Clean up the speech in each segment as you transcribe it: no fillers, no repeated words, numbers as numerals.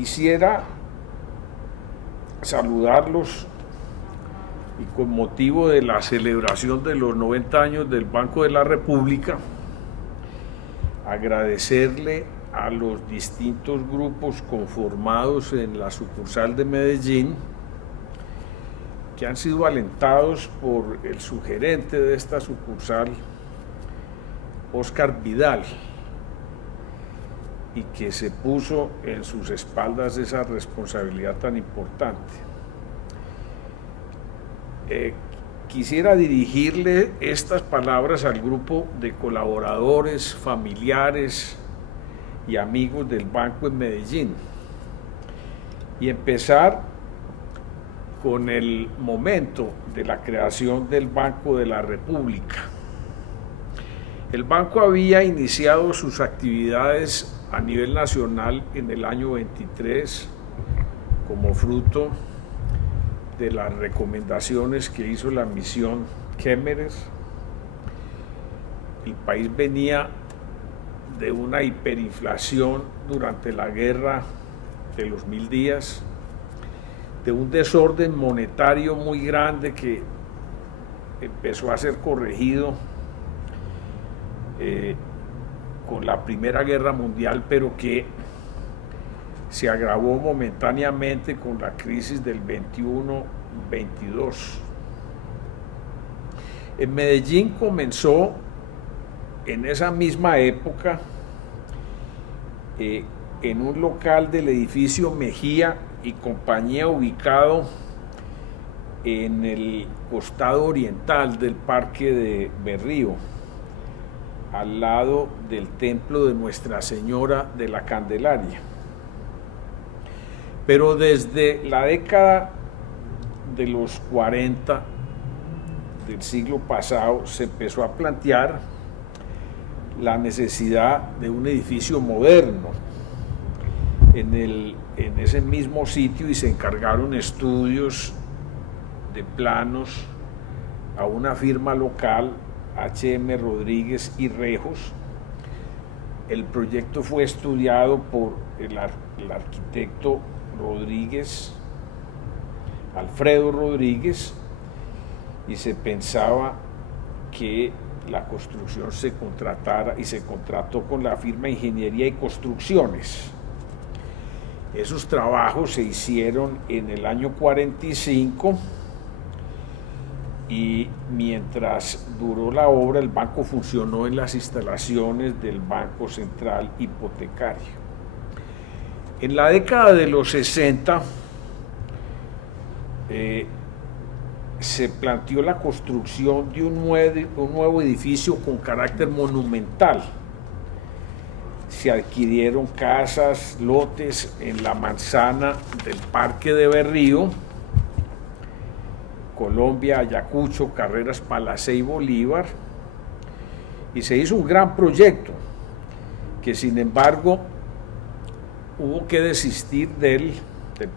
Quisiera saludarlos y con motivo de la celebración de los 90 años del Banco de la República, agradecerle a los distintos grupos conformados en la sucursal de Medellín que han sido alentados por el sugerente de esta sucursal, Óscar Vidal, y que se puso en sus espaldas esa responsabilidad tan importante. Quisiera dirigirle estas palabras al grupo de colaboradores, familiares y amigos del banco en Medellín y empezar con el momento de la creación del Banco de la República. El banco había iniciado sus actividades a nivel nacional en el año 23 como fruto de las recomendaciones que hizo la misión Kemmerer. El país venía de una hiperinflación durante la guerra de los 1000 días, de un desorden monetario muy grande que empezó a ser corregido con la Primera Guerra Mundial, pero que se agravó momentáneamente con la crisis del 21-22. En Medellín comenzó en esa misma época en un local del edificio Mejía y compañía ubicado en el costado oriental del Parque de Berrío, al lado del templo de Nuestra Señora de la Candelaria. Pero desde la década de los 40 del siglo pasado se empezó a plantear la necesidad de un edificio moderno en ese mismo sitio, y se encargaron estudios de planos a una firma local, H.M. Rodríguez y Rejos. El proyecto fue estudiado por el arquitecto Rodríguez, Alfredo Rodríguez, y se pensaba que la construcción se contratara, y se contrató con la firma Ingeniería y Construcciones. Esos trabajos se hicieron en el año 45 y mientras duró la obra el banco funcionó en las instalaciones del Banco Central Hipotecario. En la década de los 60 se planteó la construcción de un nuevo edificio con carácter monumental. Se adquirieron casas, lotes en la manzana del Parque de Berrío, Colombia, Ayacucho, Carreras, Palacé y Bolívar, y se hizo un gran proyecto que, sin embargo, hubo que desistir del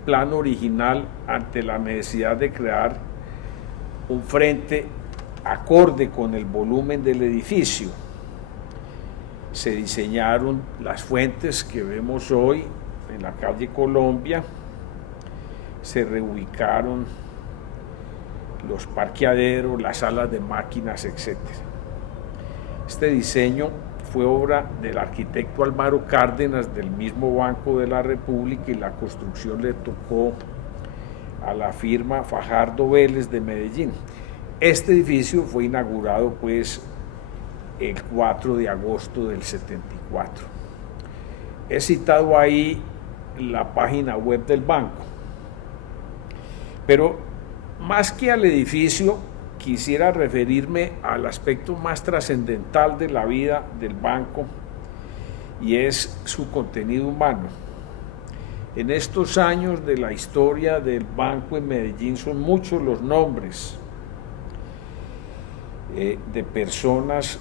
plan original ante la necesidad de crear un frente acorde con el volumen del edificio. Se diseñaron las fuentes que vemos hoy en la calle Colombia, se reubicaron los parqueaderos, las salas de máquinas, etc. Este diseño fue obra del arquitecto Álvaro Cárdenas del mismo Banco de la República, y la construcción le tocó a la firma Fajardo Vélez de Medellín. Este edificio fue inaugurado pues el 4 de agosto del 74. He citado ahí la página web del banco, pero más que al edificio quisiera referirme al aspecto más trascendental de la vida del banco, y es su contenido humano. En estos años de la historia del banco en Medellín son muchos los nombres de personas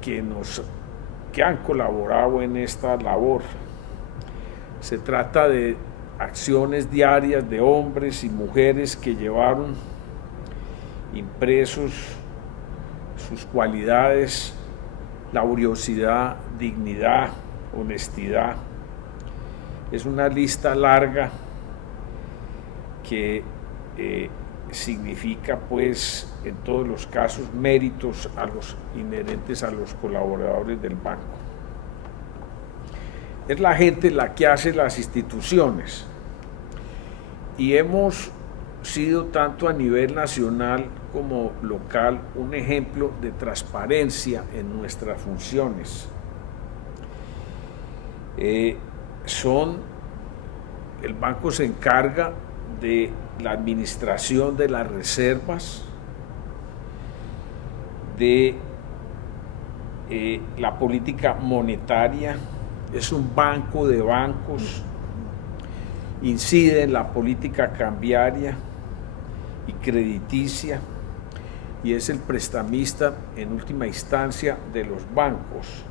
que han colaborado en esta labor. Se trata de acciones diarias de hombres y mujeres que llevaron impresos sus Es una lista larga que significa, pues, en todos los casos, méritos inherentes a los colaboradores del banco. Es la gente la que hace las instituciones, y hemos sido tanto a nivel nacional como local un ejemplo de transparencia en nuestras funciones. El banco se encarga de la administración de las reservas, de la política monetaria, es un banco de bancos, incide en la política cambiaria y crediticia, y es el prestamista en última instancia de los bancos.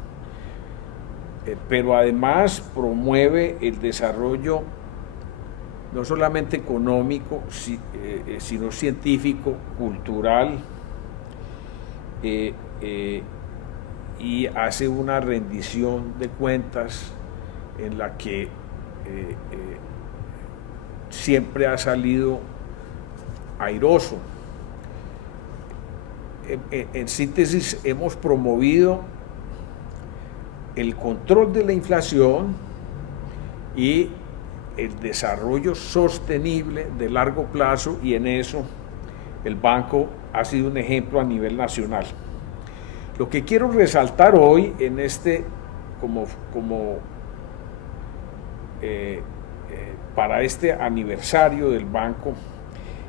Pero además promueve el desarrollo no solamente económico, sino científico, cultural, y hace una rendición de cuentas en la que siempre ha salido airoso. En síntesis, hemos promovido el control de la inflación y el desarrollo sostenible de largo plazo, y en eso el banco ha sido un ejemplo a nivel nacional. Lo que quiero resaltar hoy en para este aniversario del banco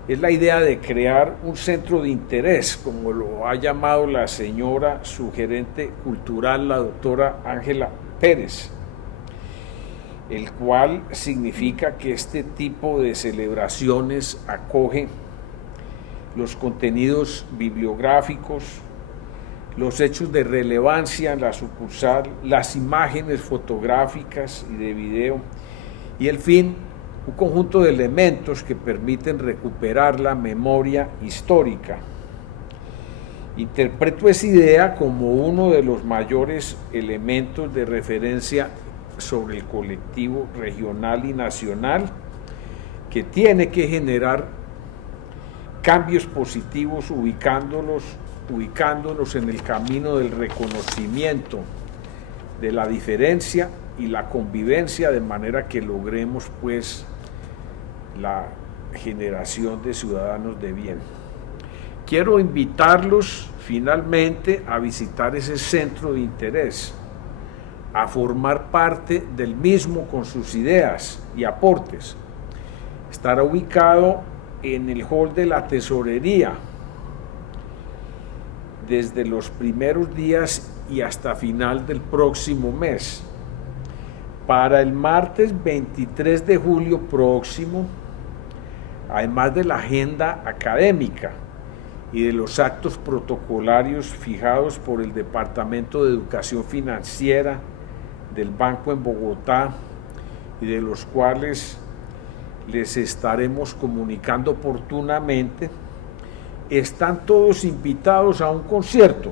es la idea de crear un centro de interés, como lo ha llamado la señora su gerente cultural, la doctora Ángela Pérez, el cual significa que este tipo de celebraciones acoge los contenidos bibliográficos, los hechos de relevancia en la sucursal, las imágenes fotográficas y de video, y el fin, un conjunto de elementos que permiten recuperar la memoria histórica. Interpreto esa idea como uno de los mayores elementos de referencia sobre el colectivo regional y nacional, que tiene que generar cambios positivos ubicándonos en el camino del reconocimiento de la diferencia y la convivencia, de manera que logremos, pues, la generación de ciudadanos de bien. Quiero invitarlos finalmente a visitar ese centro de interés, a formar parte del mismo con sus ideas y aportes. Estará ubicado en el hall de la tesorería desde los primeros días y hasta final del próximo mes. Para el martes 23 de julio próximo, además de la agenda académica y de los actos protocolarios fijados por el Departamento de Educación Financiera del Banco en Bogotá, y de los cuales les estaremos comunicando oportunamente, están todos invitados a un concierto,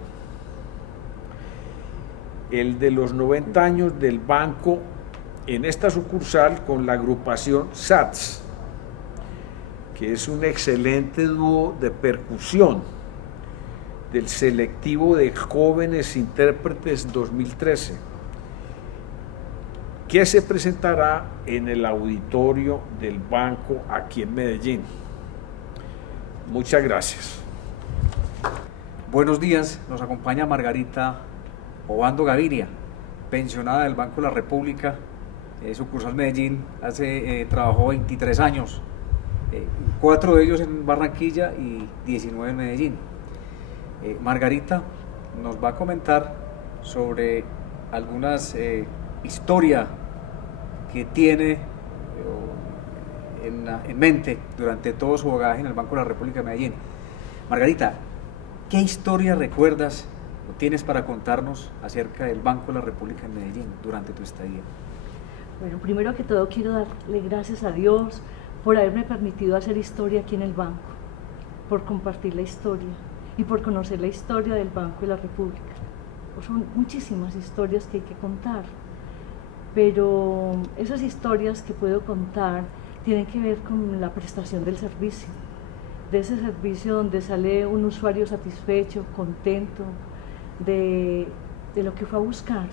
el de los 90 años del banco, en esta sucursal con la agrupación SATS, que es un excelente dúo de percusión del selectivo de jóvenes intérpretes 2013, que se presentará en el auditorio del banco aquí en Medellín. Muchas gracias. Buenos días, nos acompaña Margarita Obando Gaviria, pensionada del Banco de la República, sucursal Medellín. Trabajó 23 años, 4 de ellos en Barranquilla y 19 en Medellín. Margarita nos va a comentar sobre algunas historias que tiene en mente durante todo su bagaje en el Banco de la República de Medellín. Margarita, ¿qué historia recuerdas o tienes para contarnos acerca del Banco de la República en Medellín durante tu estadía? Bueno, primero que todo quiero darle gracias a Dios por haberme permitido hacer historia aquí en el banco, por compartir la historia y por conocer la historia del Banco de la República. Pues son muchísimas historias que hay que contar. pero esas historias que puedo contar tienen que ver con la prestación del servicio, de ese servicio donde sale un usuario satisfecho, contento de lo que fue a buscar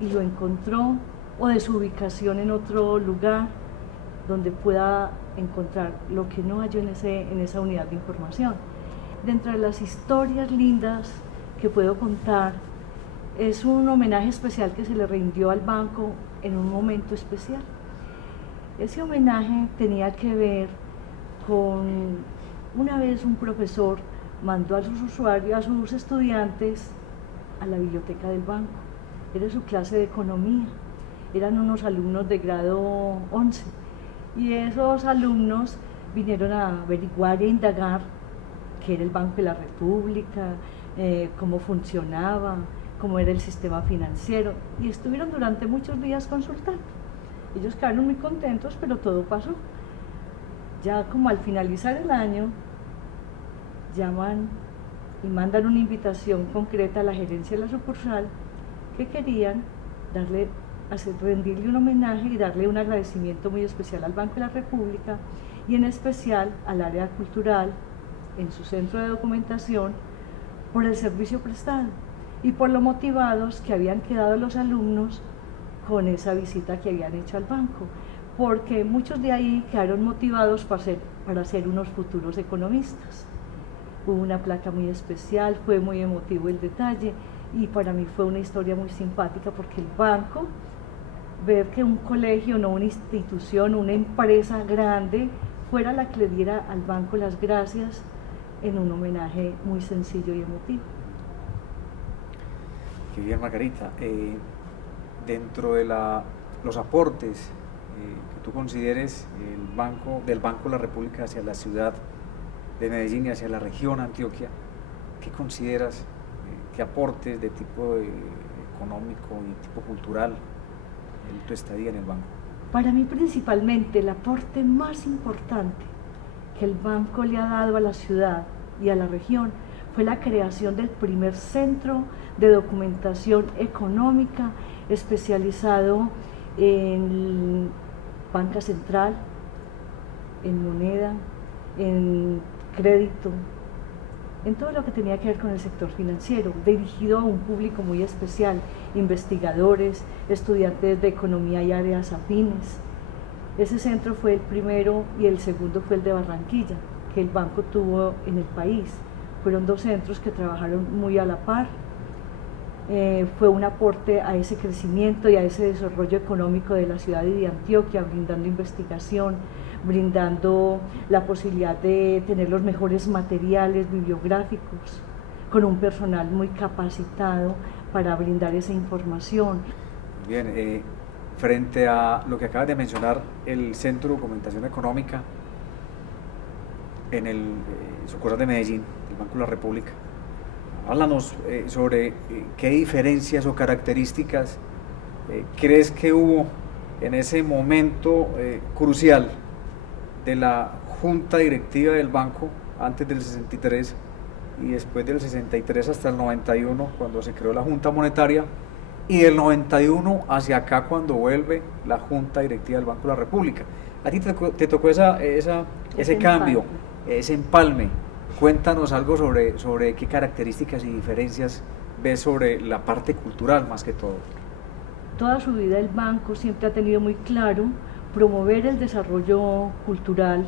y lo encontró, o de su ubicación en otro lugar donde pueda encontrar lo que no halló en esa unidad de información. Dentro de las historias lindas que puedo contar, es un homenaje especial que se le rindió al banco en un momento especial. Ese homenaje tenía que ver con una vez un profesor mandó a sus usuarios, a sus estudiantes, a la biblioteca del banco. Era su clase de economía, eran unos alumnos de grado 11 y esos alumnos vinieron a averiguar e indagar qué era el Banco de la República, cómo funcionaba, cómo era el sistema financiero, y estuvieron durante muchos días consultando. Ellos quedaron muy contentos, pero todo pasó. Ya como al finalizar el año, llaman y mandan una invitación concreta a la gerencia de la sucursal que querían rendirle un homenaje y darle un agradecimiento muy especial al Banco de la República y en especial al área cultural en su centro de documentación por el servicio prestado y por lo motivados que habían quedado los alumnos con esa visita que habían hecho al banco, porque muchos de ahí quedaron motivados para ser unos futuros economistas. Hubo una placa muy especial, fue muy emotivo el detalle y para mí fue una historia muy simpática porque el banco, ver que un colegio, no una institución, una empresa grande, fuera la que le diera al banco las gracias en un homenaje muy sencillo y emotivo. Qué bien, Margarita. Dentro de los aportes que tú consideres del Banco de la República hacia la ciudad de Medellín y hacia la región Antioquia, ¿qué consideras, qué aportes de tipo económico y tipo cultural en tu estadía en el banco? Para mí principalmente el aporte más importante que el banco le ha dado a la ciudad y a la región fue la creación del primer centro de documentación económica especializado en banca central, en moneda, en crédito, en todo lo que tenía que ver con el sector financiero, dirigido a un público muy especial, investigadores, estudiantes de economía y áreas afines. Ese centro fue el primero y el segundo fue el de Barranquilla, que el banco tuvo en el país. Fueron dos centros que trabajaron muy a la par. Fue un aporte a ese crecimiento y a ese desarrollo económico de la ciudad y de Antioquia, brindando investigación, brindando la posibilidad de tener los mejores materiales bibliográficos, con un personal muy capacitado para brindar esa información. Bien, frente a lo que acabas de mencionar, el Centro de Documentación Económica en el sucursal de Medellín, el Banco de la República, háblanos sobre qué diferencias o características crees que hubo en ese momento crucial de la junta directiva del banco antes del 63 y después del 63 hasta el 91 cuando se creó la junta monetaria y del 91 hacia acá cuando vuelve la junta directiva del Banco de la República. A ti te tocó ese cambio, ese empalme. Cuéntanos algo sobre qué características y diferencias ves sobre la parte cultural más que todo. Toda su vida el banco siempre ha tenido muy claro promover el desarrollo cultural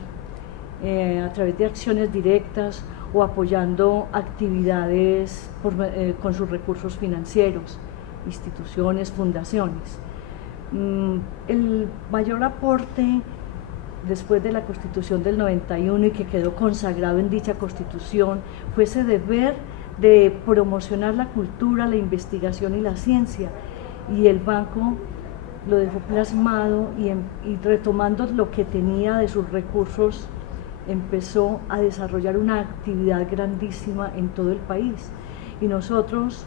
a través de acciones directas o apoyando actividades con sus recursos financieros, instituciones, fundaciones. El mayor aporte después de la Constitución del 91 y que quedó consagrado en dicha Constitución fue ese deber de promocionar la cultura, la investigación y la ciencia, y el banco lo dejó plasmado y retomando lo que tenía de sus recursos empezó a desarrollar una actividad grandísima en todo el país y nosotros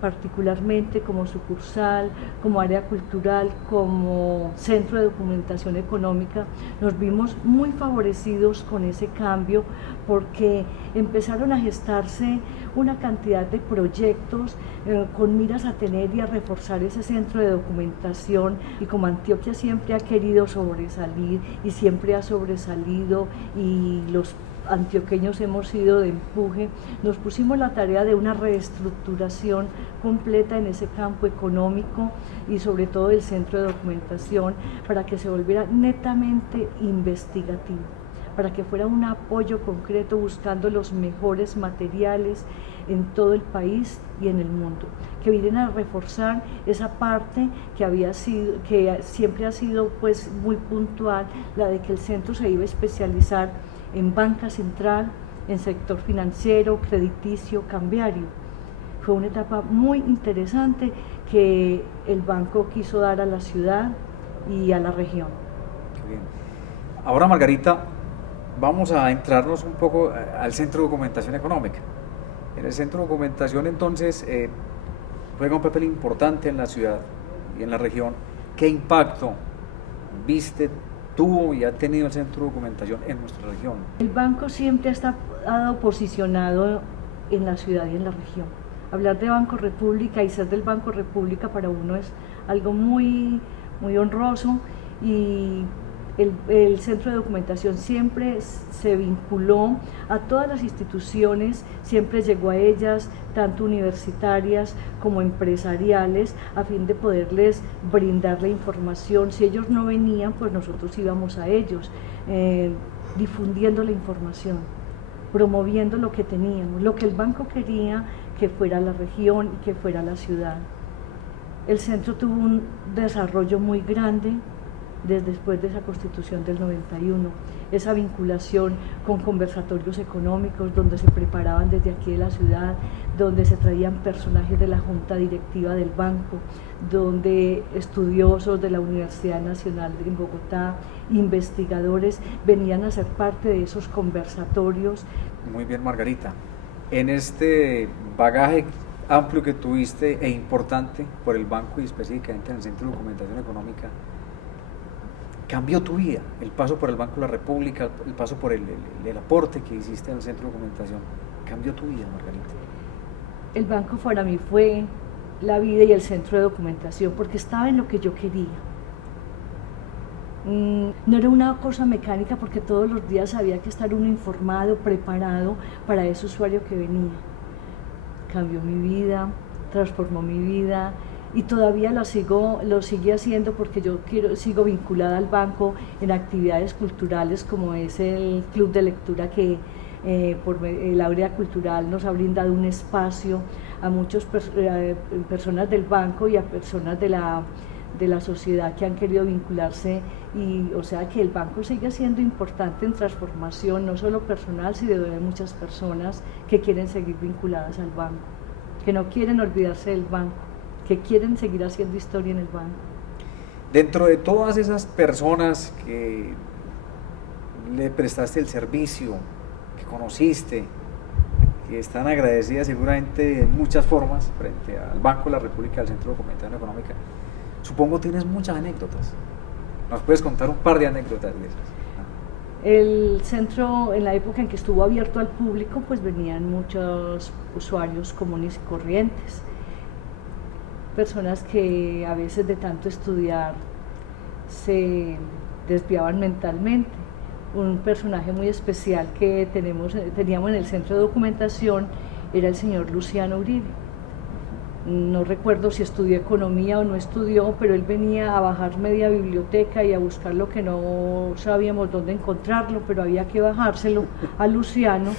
particularmente como sucursal, como área cultural, como centro de documentación económica, nos vimos muy favorecidos con ese cambio porque empezaron a gestarse una cantidad de proyectos con miras a tener y a reforzar ese centro de documentación, y como Antioquia siempre ha querido sobresalir y siempre ha sobresalido y los antioqueños hemos sido de empuje, nos pusimos la tarea de una reestructuración completa en ese campo económico y sobre todo el centro de documentación para que se volviera netamente investigativo, para que fuera un apoyo concreto buscando los mejores materiales en todo el país y en el mundo, que vienen a reforzar esa parte que siempre ha sido pues muy puntual, la de que el centro se iba a especializar en banca central, en sector financiero, crediticio, cambiario. Fue una etapa muy interesante que el banco quiso dar a la ciudad y a la región. Qué bien. Ahora, Margarita, vamos a entrarnos un poco al Centro de Documentación Económica. En el Centro de Documentación, entonces, juega un papel importante en la ciudad y en la región. ¿Qué impacto tuvo y ha tenido el Centro de Documentación en nuestra región? El banco siempre ha estado posicionado en la ciudad y en la región. Hablar de Banco República y ser del Banco República para uno es algo muy, muy honroso, y el Centro de Documentación siempre se vinculó a todas las instituciones, siempre llegó a ellas, tanto universitarias como empresariales, a fin de poderles brindar la información. Si ellos no venían, pues nosotros íbamos a ellos, difundiendo la información, promoviendo lo que teníamos, lo que el banco quería que fuera la región y que fuera la ciudad. El centro tuvo un desarrollo muy grande después de esa constitución del 91, esa vinculación con conversatorios económicos donde se preparaban desde aquí de la ciudad, donde se traían personajes de la junta directiva del banco, donde estudiosos de la Universidad Nacional en Bogotá, investigadores, venían a ser parte de esos conversatorios. Muy bien, Margarita. En este bagaje amplio que tuviste e importante por el banco y específicamente en el Centro de Documentación Económica, ¿cambió tu vida el paso por el Banco de la República, el paso por el aporte que hiciste al Centro de Documentación? ¿Cambió tu vida, Margarita? El banco para mí fue la vida y el Centro de Documentación porque estaba en lo que yo quería. No era una cosa mecánica porque todos los días había que estar uno informado, preparado para ese usuario que venía. Cambió mi vida, transformó mi vida y todavía lo sigue haciendo porque yo sigo vinculada al banco en actividades culturales como es el club de lectura que por el área cultural nos ha brindado un espacio a muchas personas del banco y a personas de la sociedad que han querido vincularse, y o sea que el banco sigue siendo importante en transformación, no solo personal, sino de muchas personas que quieren seguir vinculadas al banco, que no quieren olvidarse del banco, que quieren seguir haciendo historia en el banco. Dentro de todas esas personas que le prestaste el servicio, que conociste, que están agradecidas seguramente en muchas formas frente al Banco de la República, al Centro de Documentación Económica, supongo tienes muchas anécdotas. ¿Nos puedes contar un par de anécdotas de esas? El centro, en la época en que estuvo abierto al público, pues venían muchos usuarios comunes y corrientes, personas que a veces de tanto estudiar se desviaban mentalmente. Un personaje muy especial que teníamos en el Centro de Documentación era el señor Luciano Uribe. No recuerdo si estudió economía o no estudió, pero él venía a bajar media biblioteca y a buscar lo que no sabíamos dónde encontrarlo, pero había que bajárselo a Luciano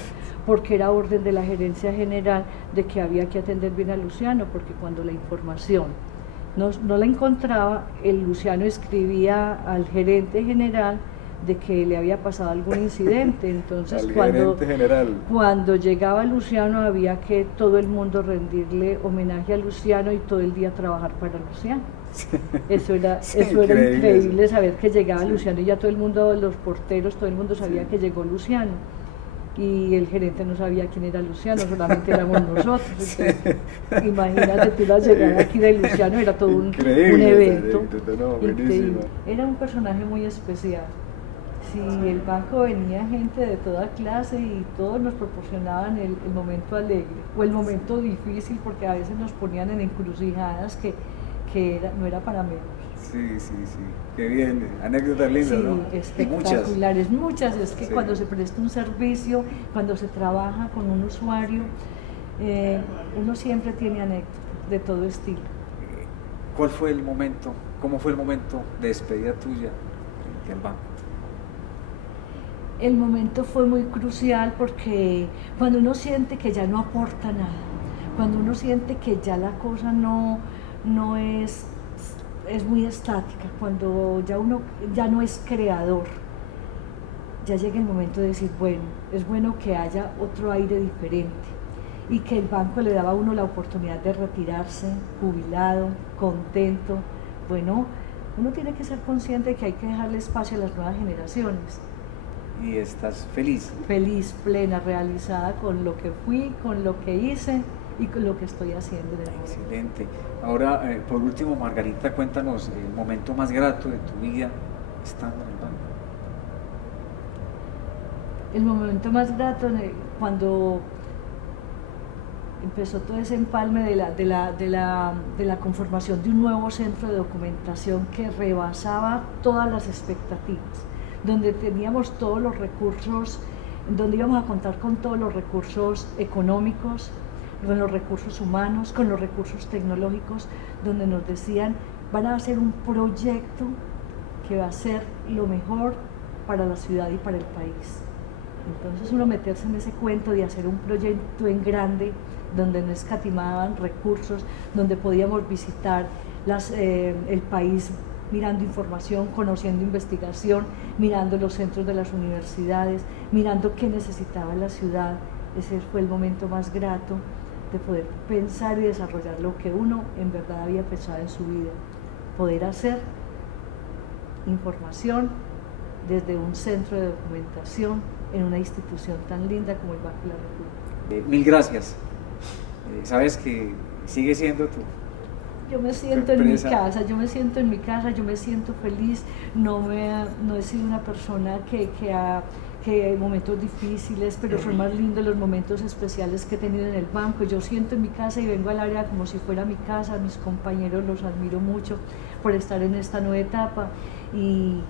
porque era orden de la gerencia general de que había que atender bien a Luciano, porque cuando la información no la encontraba, el Luciano escribía al gerente general de que le había pasado algún incidente. Entonces cuando llegaba Luciano había que todo el mundo rendirle homenaje a Luciano y todo el día trabajar para Luciano. Eso era increíble saber que llegaba Luciano y ya todo el mundo, los porteros, todo el mundo sabía que llegó Luciano. y el gerente no sabía quién era Luciano, solamente éramos nosotros. Entonces, imagínate tú la llegada aquí de Luciano, era todo un evento. Increíble. Era un personaje muy especial. Sí, el banco venía gente de toda clase y todos nos proporcionaban el momento alegre o el momento difícil, porque a veces nos ponían en encrucijadas que no era para menos. Sí, qué bien, anécdotas lindas, sí, ¿no? Espectaculares, muchas. Es que sí. Cuando se presta un servicio, cuando se trabaja con un usuario, uno siempre tiene anécdotas de todo estilo. ¿Cuál fue el momento, cómo fue el momento de despedida tuya frente al banco? El momento fue muy crucial porque cuando uno siente que ya no aporta nada, cuando uno siente que ya la cosa no es muy estática, cuando ya uno ya no es creador, ya llega el momento de decir, bueno, es bueno que haya otro aire diferente, y que el banco le daba a uno la oportunidad de retirarse, jubilado, contento. Bueno, uno tiene que ser consciente de que hay que dejarle espacio a las nuevas generaciones. ¿Y estás feliz? Feliz, plena, realizada con lo que fui, con lo que hice y con lo que estoy haciendo. Excelente. Ahora, por último, Margarita, cuéntanos el momento más grato de tu vida estando en el banco. El momento más grato cuando empezó todo ese empalme de la conformación de un nuevo centro de documentación que rebasaba todas las expectativas, donde teníamos todos los recursos, donde íbamos a contar con todos los recursos económicos, con los recursos humanos, con los recursos tecnológicos, donde nos decían, van a hacer un proyecto que va a ser lo mejor para la ciudad y para el país. Entonces uno meterse en ese cuento de hacer un proyecto en grande, donde no escatimaban recursos, donde podíamos visitar el país mirando información, conociendo investigación, mirando los centros de las universidades, mirando qué necesitaba la ciudad. Ese fue el momento más grato de poder pensar y desarrollar lo que uno en verdad había pensado en su vida, poder hacer información desde un centro de documentación en una institución tan linda como el Banco de la República. Mil gracias. Sabes que sigue siendo tú. Yo me siento en mi casa, yo me siento feliz, no he sido una persona que hay momentos difíciles, pero son más lindos los momentos especiales que he tenido en el banco. Yo siento en mi casa y vengo al área como si fuera mi casa. Mis compañeros los admiro mucho por estar en esta nueva etapa y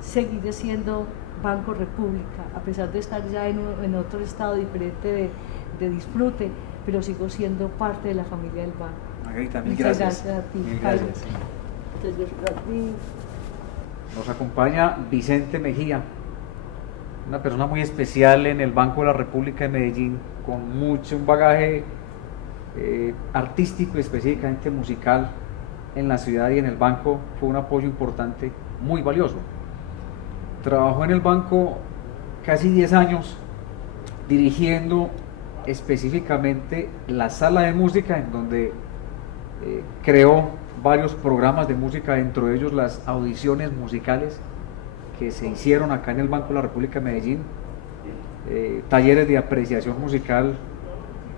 seguiré siendo Banco República, a pesar de estar ya en otro estado diferente de disfrute, pero sigo siendo parte de la familia del banco. Margarita, mil gracias. Gracias a ti. Mil gracias. A ti. Nos acompaña Vicente Mejía, una persona muy especial en el Banco de la República de Medellín, con un bagaje artístico y específicamente musical en la ciudad y en el banco. Fue un apoyo importante, muy valioso. Trabajó en el banco casi 10 años dirigiendo específicamente la sala de música, en donde creó varios programas de música, dentro de ellos las audiciones musicales que se hicieron acá en el Banco de la República de Medellín, talleres de apreciación musical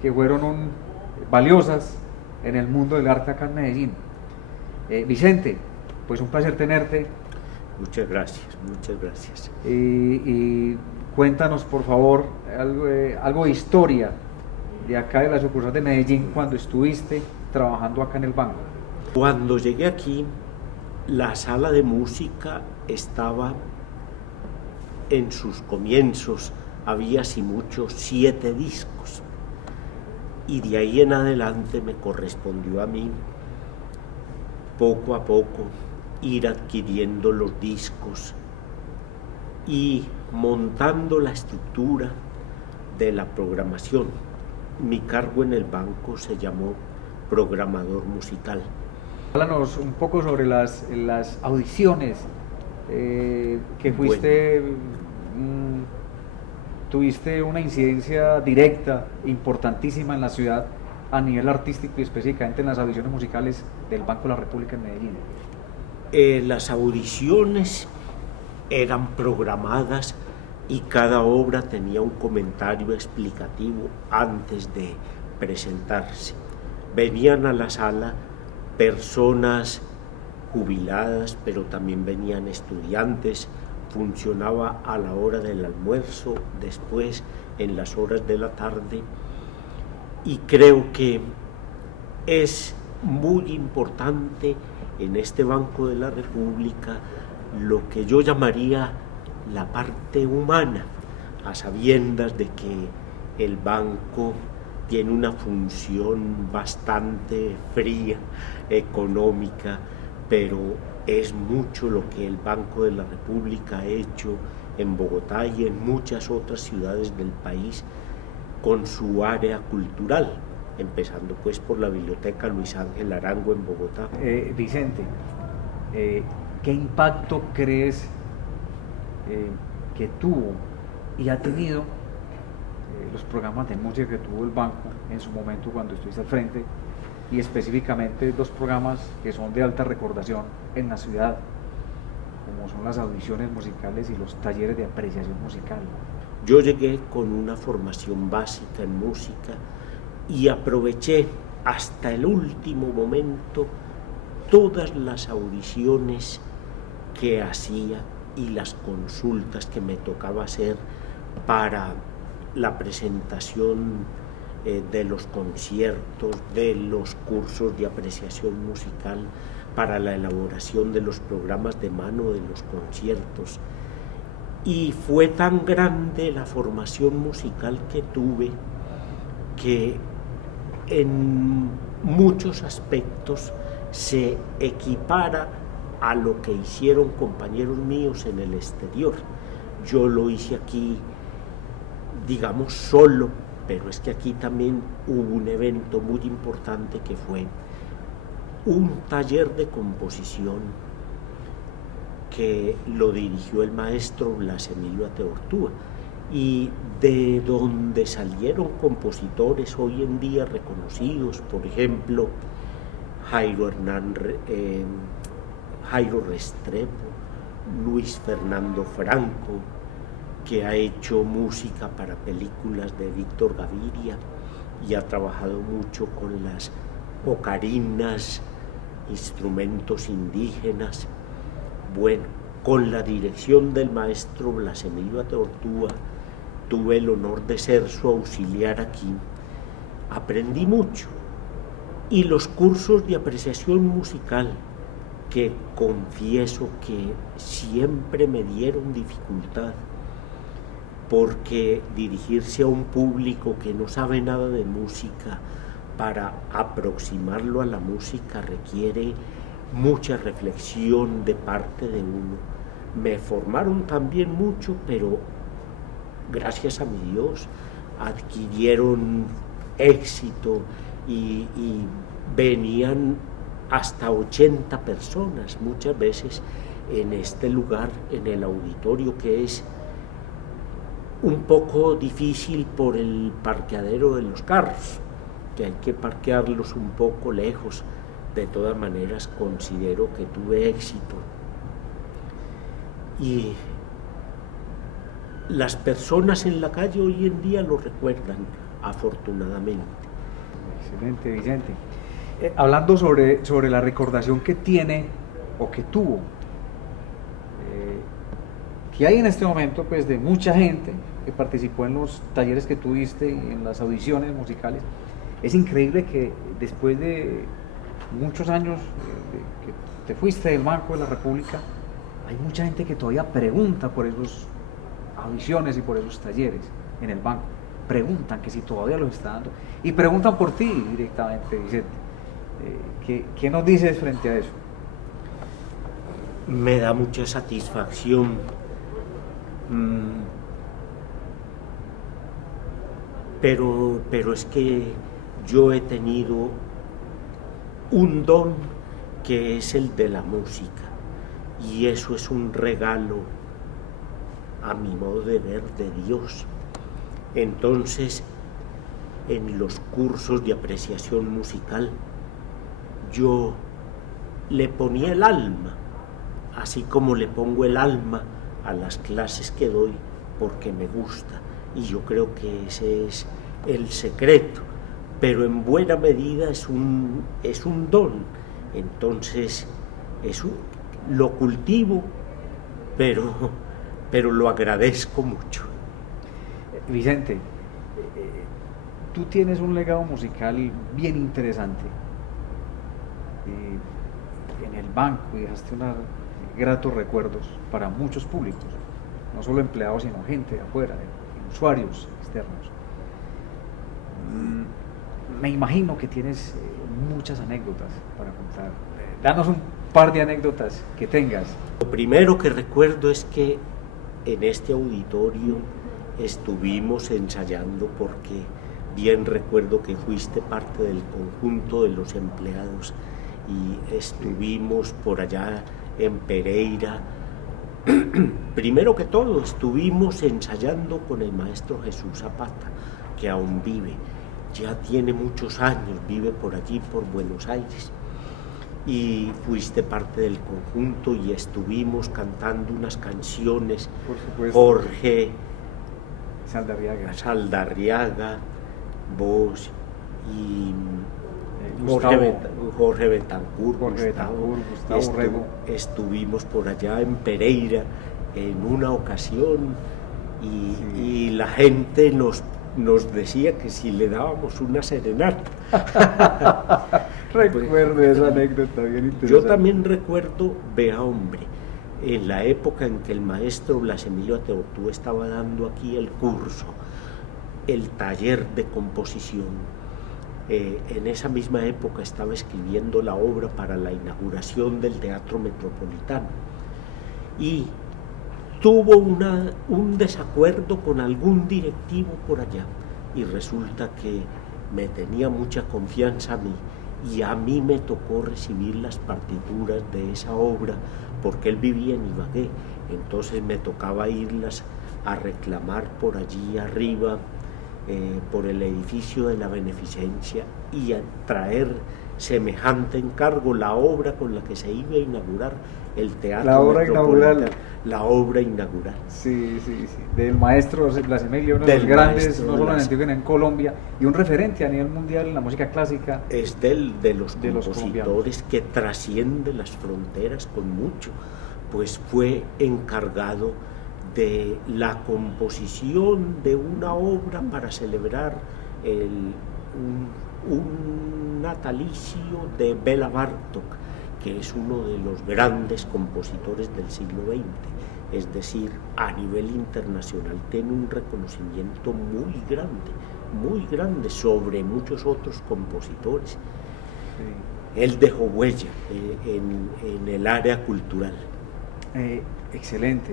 que fueron valiosas en el mundo del arte acá en Medellín. Vicente, pues un placer tenerte. Muchas gracias, muchas gracias. Y cuéntanos, por favor, algo de historia de acá de la sucursal de Medellín cuando estuviste trabajando acá en el banco. Cuando llegué aquí, la sala de música estaba en sus comienzos, había si mucho 7 discos, y de ahí en adelante me correspondió a mí, poco a poco, ir adquiriendo los discos y montando la estructura de la programación. Mi cargo en el banco se llamó programador musical. Háblanos un poco sobre las audiciones que fuiste, tuviste una incidencia directa, importantísima en la ciudad a nivel artístico y específicamente en las audiciones musicales del Banco de la República en Medellín. Las audiciones eran programadas y cada obra tenía un comentario explicativo antes de presentarse. Venían a la sala personas jubiladas, pero también venían estudiantes, funcionaba a la hora del almuerzo, después en las horas de la tarde, y creo que es muy importante en este Banco de la República lo que yo llamaría la parte humana, a sabiendas de que el banco tiene una función bastante fría, económica, pero es mucho lo que el Banco de la República ha hecho en Bogotá y en muchas otras ciudades del país con su área cultural, empezando pues por la Biblioteca Luis Ángel Arango en Bogotá. Vicente, ¿qué impacto crees que tuvo y ha tenido los programas de música que tuvo el banco en su momento cuando estuviste al frente, y específicamente dos programas que son de alta recordación en la ciudad, como son las audiciones musicales y los talleres de apreciación musical? Yo llegué con una formación básica en música y aproveché hasta el último momento todas las audiciones que hacía y las consultas que me tocaba hacer para la presentación de los conciertos, de los cursos de apreciación musical, para la elaboración de los programas de mano de los conciertos. Y fue tan grande la formación musical que tuve que en muchos aspectos se equipara a lo que hicieron compañeros míos en el exterior. Yo lo hice aquí, digamos, solo, pero es que aquí también hubo un evento muy importante que fue un taller de composición que lo dirigió el maestro Blas Emilio Ateortúa, y de donde salieron compositores hoy en día reconocidos, por ejemplo, Jairo Restrepo, Luis Fernando Franco, que ha hecho música para películas de Víctor Gaviria y ha trabajado mucho con las ocarinas, instrumentos indígenas. Bueno, con la dirección del maestro Blas Emilio Ateortúa tuve el honor de ser su auxiliar aquí. Aprendí mucho, y los cursos de apreciación musical, que confieso que siempre me dieron dificultad, porque dirigirse a un público que no sabe nada de música para aproximarlo a la música requiere mucha reflexión de parte de uno. Me formaron también mucho, pero gracias a mi Dios adquirieron éxito y venían hasta 80 personas muchas veces en este lugar, en el auditorio, que es un poco difícil por el parqueadero de los carros, que hay que parquearlos un poco lejos. De todas maneras considero que tuve éxito, y las personas en la calle hoy en día lo recuerdan, afortunadamente. Excelente, Vicente. Hablando sobre la recordación que tiene o que tuvo, que hay en este momento, pues, de mucha gente que participó en los talleres que tuviste y en las audiciones musicales, es increíble que después de muchos años que te fuiste del Banco de la República, hay mucha gente que todavía pregunta por esas audiciones y por esos talleres en el banco. Preguntan que si todavía los está dando, y preguntan por ti directamente, Vicente. ¿Qué nos dices frente a eso? Me da mucha satisfacción. Pero es que yo he tenido un don que es el de la música, y eso es un regalo, a mi modo de ver, de Dios. Entonces, en los cursos de apreciación musical, yo le ponía el alma, así como le pongo el alma a las clases que doy porque me gusta, y yo creo que ese es el secreto, pero en buena medida es un don. Entonces lo cultivo, pero lo agradezco mucho. Vicente, tú tienes un legado musical bien interesante en el banco, y dejaste unos gratos recuerdos para muchos públicos, no solo empleados, sino gente de afuera, usuarios externos. Me imagino que tienes muchas anécdotas para contar. Danos un par de anécdotas que tengas. Lo primero que recuerdo es que en este auditorio estuvimos ensayando, porque bien recuerdo que fuiste parte del conjunto de los empleados y estuvimos por allá en Pereira. Primero que todo estuvimos ensayando con el maestro Jesús Zapata, que aún vive, ya tiene muchos años, vive por allí, por Buenos Aires, y fuiste parte del conjunto y estuvimos cantando unas canciones, por supuesto. Jorge Saldarriaga, vos y Jorge Betancourt, Gustavo Rego. Estuvimos por allá en Pereira en una ocasión y la gente nos decía que si le dábamos una serenata. Recuerdo esa anécdota bien interesante. Yo también recuerdo, vea hombre, en la época en que el maestro Blas Emilio Ateortú estaba dando aquí el curso, el taller de composición, en esa misma época estaba escribiendo la obra para la inauguración del Teatro Metropolitano y tuvo un desacuerdo con algún directivo por allá, y resulta que me tenía mucha confianza a mí, y a mí me tocó recibir las partituras de esa obra porque él vivía en Ibagué. Entonces me tocaba irlas a reclamar por allí arriba, por el edificio de la Beneficencia, y a traer semejante encargo, la obra con la que se iba a inaugurar el Teatro La obra Metropolitano. inaugural. La obra inaugural. Sí, del maestro Blas Emilio, uno de los grandes, no solo en Antioquia, sino en Colombia, y un referente a nivel mundial en la música clásica. Es de los compositores que trasciende las fronteras con mucho, pues fue encargado de la composición de una obra para celebrar un natalicio de Bela Bartók, que es uno de los grandes compositores del siglo XX, es decir, a nivel internacional tiene un reconocimiento muy grande sobre muchos otros compositores. Sí. Él dejó huella en el área cultural. Excelente,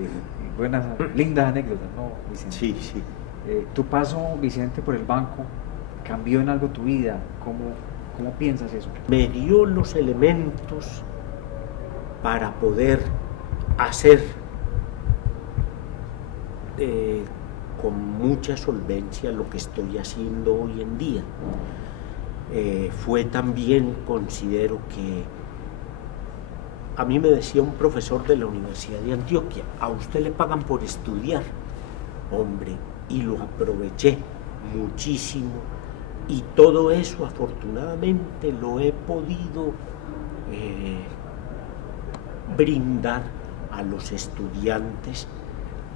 buenas, lindas anécdotas, ¿no, Vicente? Sí, sí. Tu paso, Vicente, por el banco, ¿cambió en algo tu vida? ¿Cómo piensas eso? Me dio los elementos para poder hacer con mucha solvencia lo que estoy haciendo hoy en día. Fue también, considero que, a mí me decía un profesor de la Universidad de Antioquia, a usted le pagan por estudiar, hombre, y lo aproveché muchísimo. Y todo eso, afortunadamente, lo he podido brindar a los estudiantes,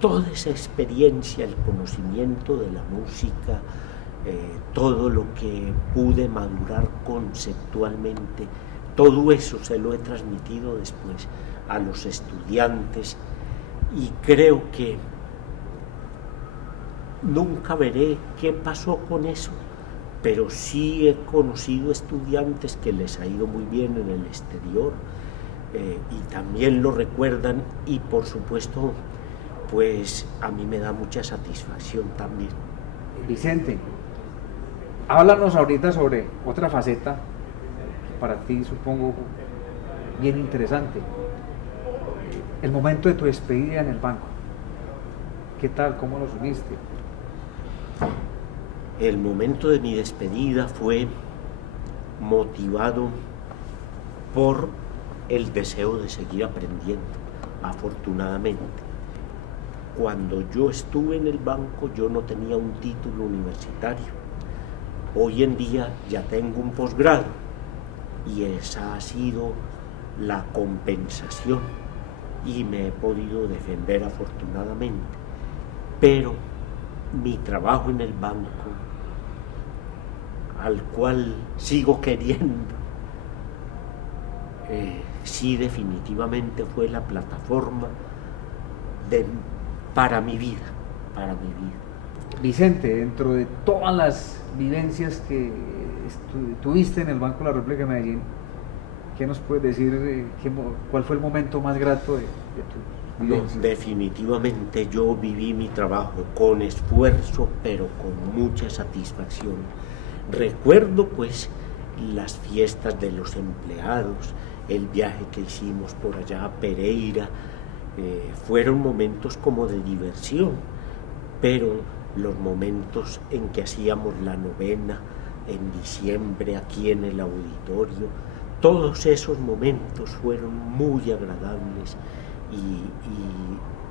toda esa experiencia, el conocimiento de la música, todo lo que pude madurar conceptualmente, todo eso se lo he transmitido después a los estudiantes, y creo que nunca veré qué pasó con eso, pero sí he conocido estudiantes que les ha ido muy bien en el exterior, y también lo recuerdan, y por supuesto, pues a mí me da mucha satisfacción también. Vicente, háblanos ahorita sobre otra faceta que para ti supongo bien interesante. El momento de tu despedida en el banco. ¿Qué tal? ¿Cómo lo asumiste? El momento de mi despedida fue motivado por el deseo de seguir aprendiendo, afortunadamente. cuando yo estuve en el banco yo no tenía un título universitario. Hoy en día ya tengo un posgrado y esa ha sido la compensación y me he podido defender afortunadamente. Pero mi trabajo en el banco, al cual sigo queriendo, sí definitivamente fue la plataforma para mi vida. Vicente, dentro de todas las vivencias que tuviste en el Banco de la República de Medellín, ¿qué nos puedes decir? ¿Cuál fue el momento más grato de tu vivencia? No, definitivamente yo viví mi trabajo con esfuerzo, pero con mucha satisfacción. Recuerdo pues las fiestas de los empleados, el viaje que hicimos por allá a Pereira, fueron momentos como de diversión, pero los momentos en que hacíamos la novena en diciembre aquí en el auditorio, todos esos momentos fueron muy agradables y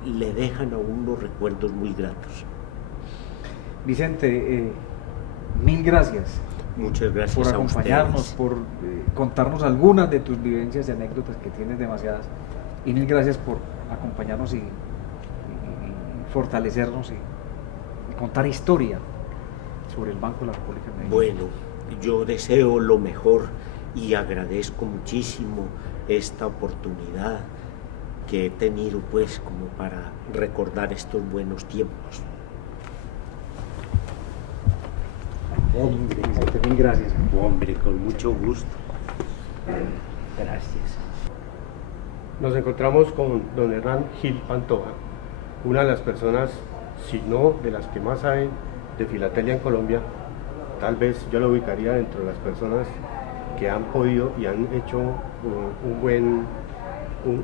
le dejan a uno recuerdos muy gratos. Vicente, mil gracias. Muchas gracias por a acompañarnos, ustedes. por contarnos algunas de tus vivencias y anécdotas, que tienes demasiadas, y mil gracias por acompañarnos y fortalecernos y contar historia sobre el Banco de la República de Medellín. Bueno, yo deseo lo mejor y agradezco muchísimo esta oportunidad que he tenido pues como para recordar estos buenos tiempos. Hombre, Vicente, mil gracias. Hombre, con mucho gusto. Gracias. Nos encontramos con don Hernán Gil Pantoja, una de las personas, si no de las que más saben de filatelia en Colombia. Tal vez yo lo ubicaría dentro de las personas que han podido y han hecho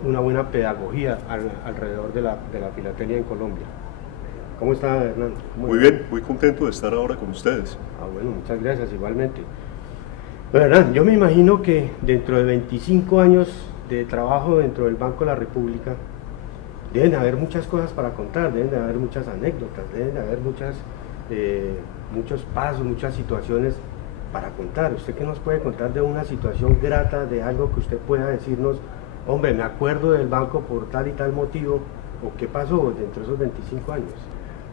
una buena pedagogía alrededor de la filatelia en Colombia. ¿Cómo está, Hernán? Muy bien, muy contento de estar ahora con ustedes. Bueno, muchas gracias, igualmente. Bueno, Hernán, yo me imagino que dentro de 25 años de trabajo dentro del Banco de la República, deben haber muchas cosas para contar, deben haber muchas anécdotas, deben haber muchos pasos, muchas situaciones para contar. ¿Usted qué nos puede contar de una situación grata, de algo que usted pueda decirnos, hombre, me acuerdo del banco por tal y tal motivo, o qué pasó dentro de esos 25 años?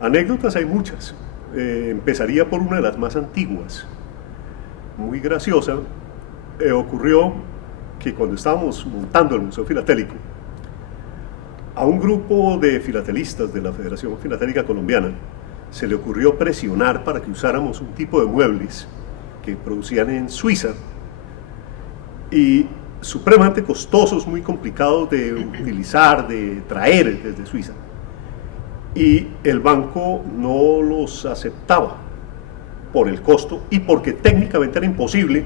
Anécdotas hay muchas. Empezaría por una de las más antiguas, muy graciosa. Ocurrió que cuando estábamos montando el Museo Filatélico, a un grupo de filatelistas de la Federación Filatélica Colombiana se le ocurrió presionar para que usáramos un tipo de muebles que producían en Suiza y supremamente costosos, muy complicados de utilizar, de traer desde Suiza. Y el banco no los aceptaba por el costo y porque técnicamente era imposible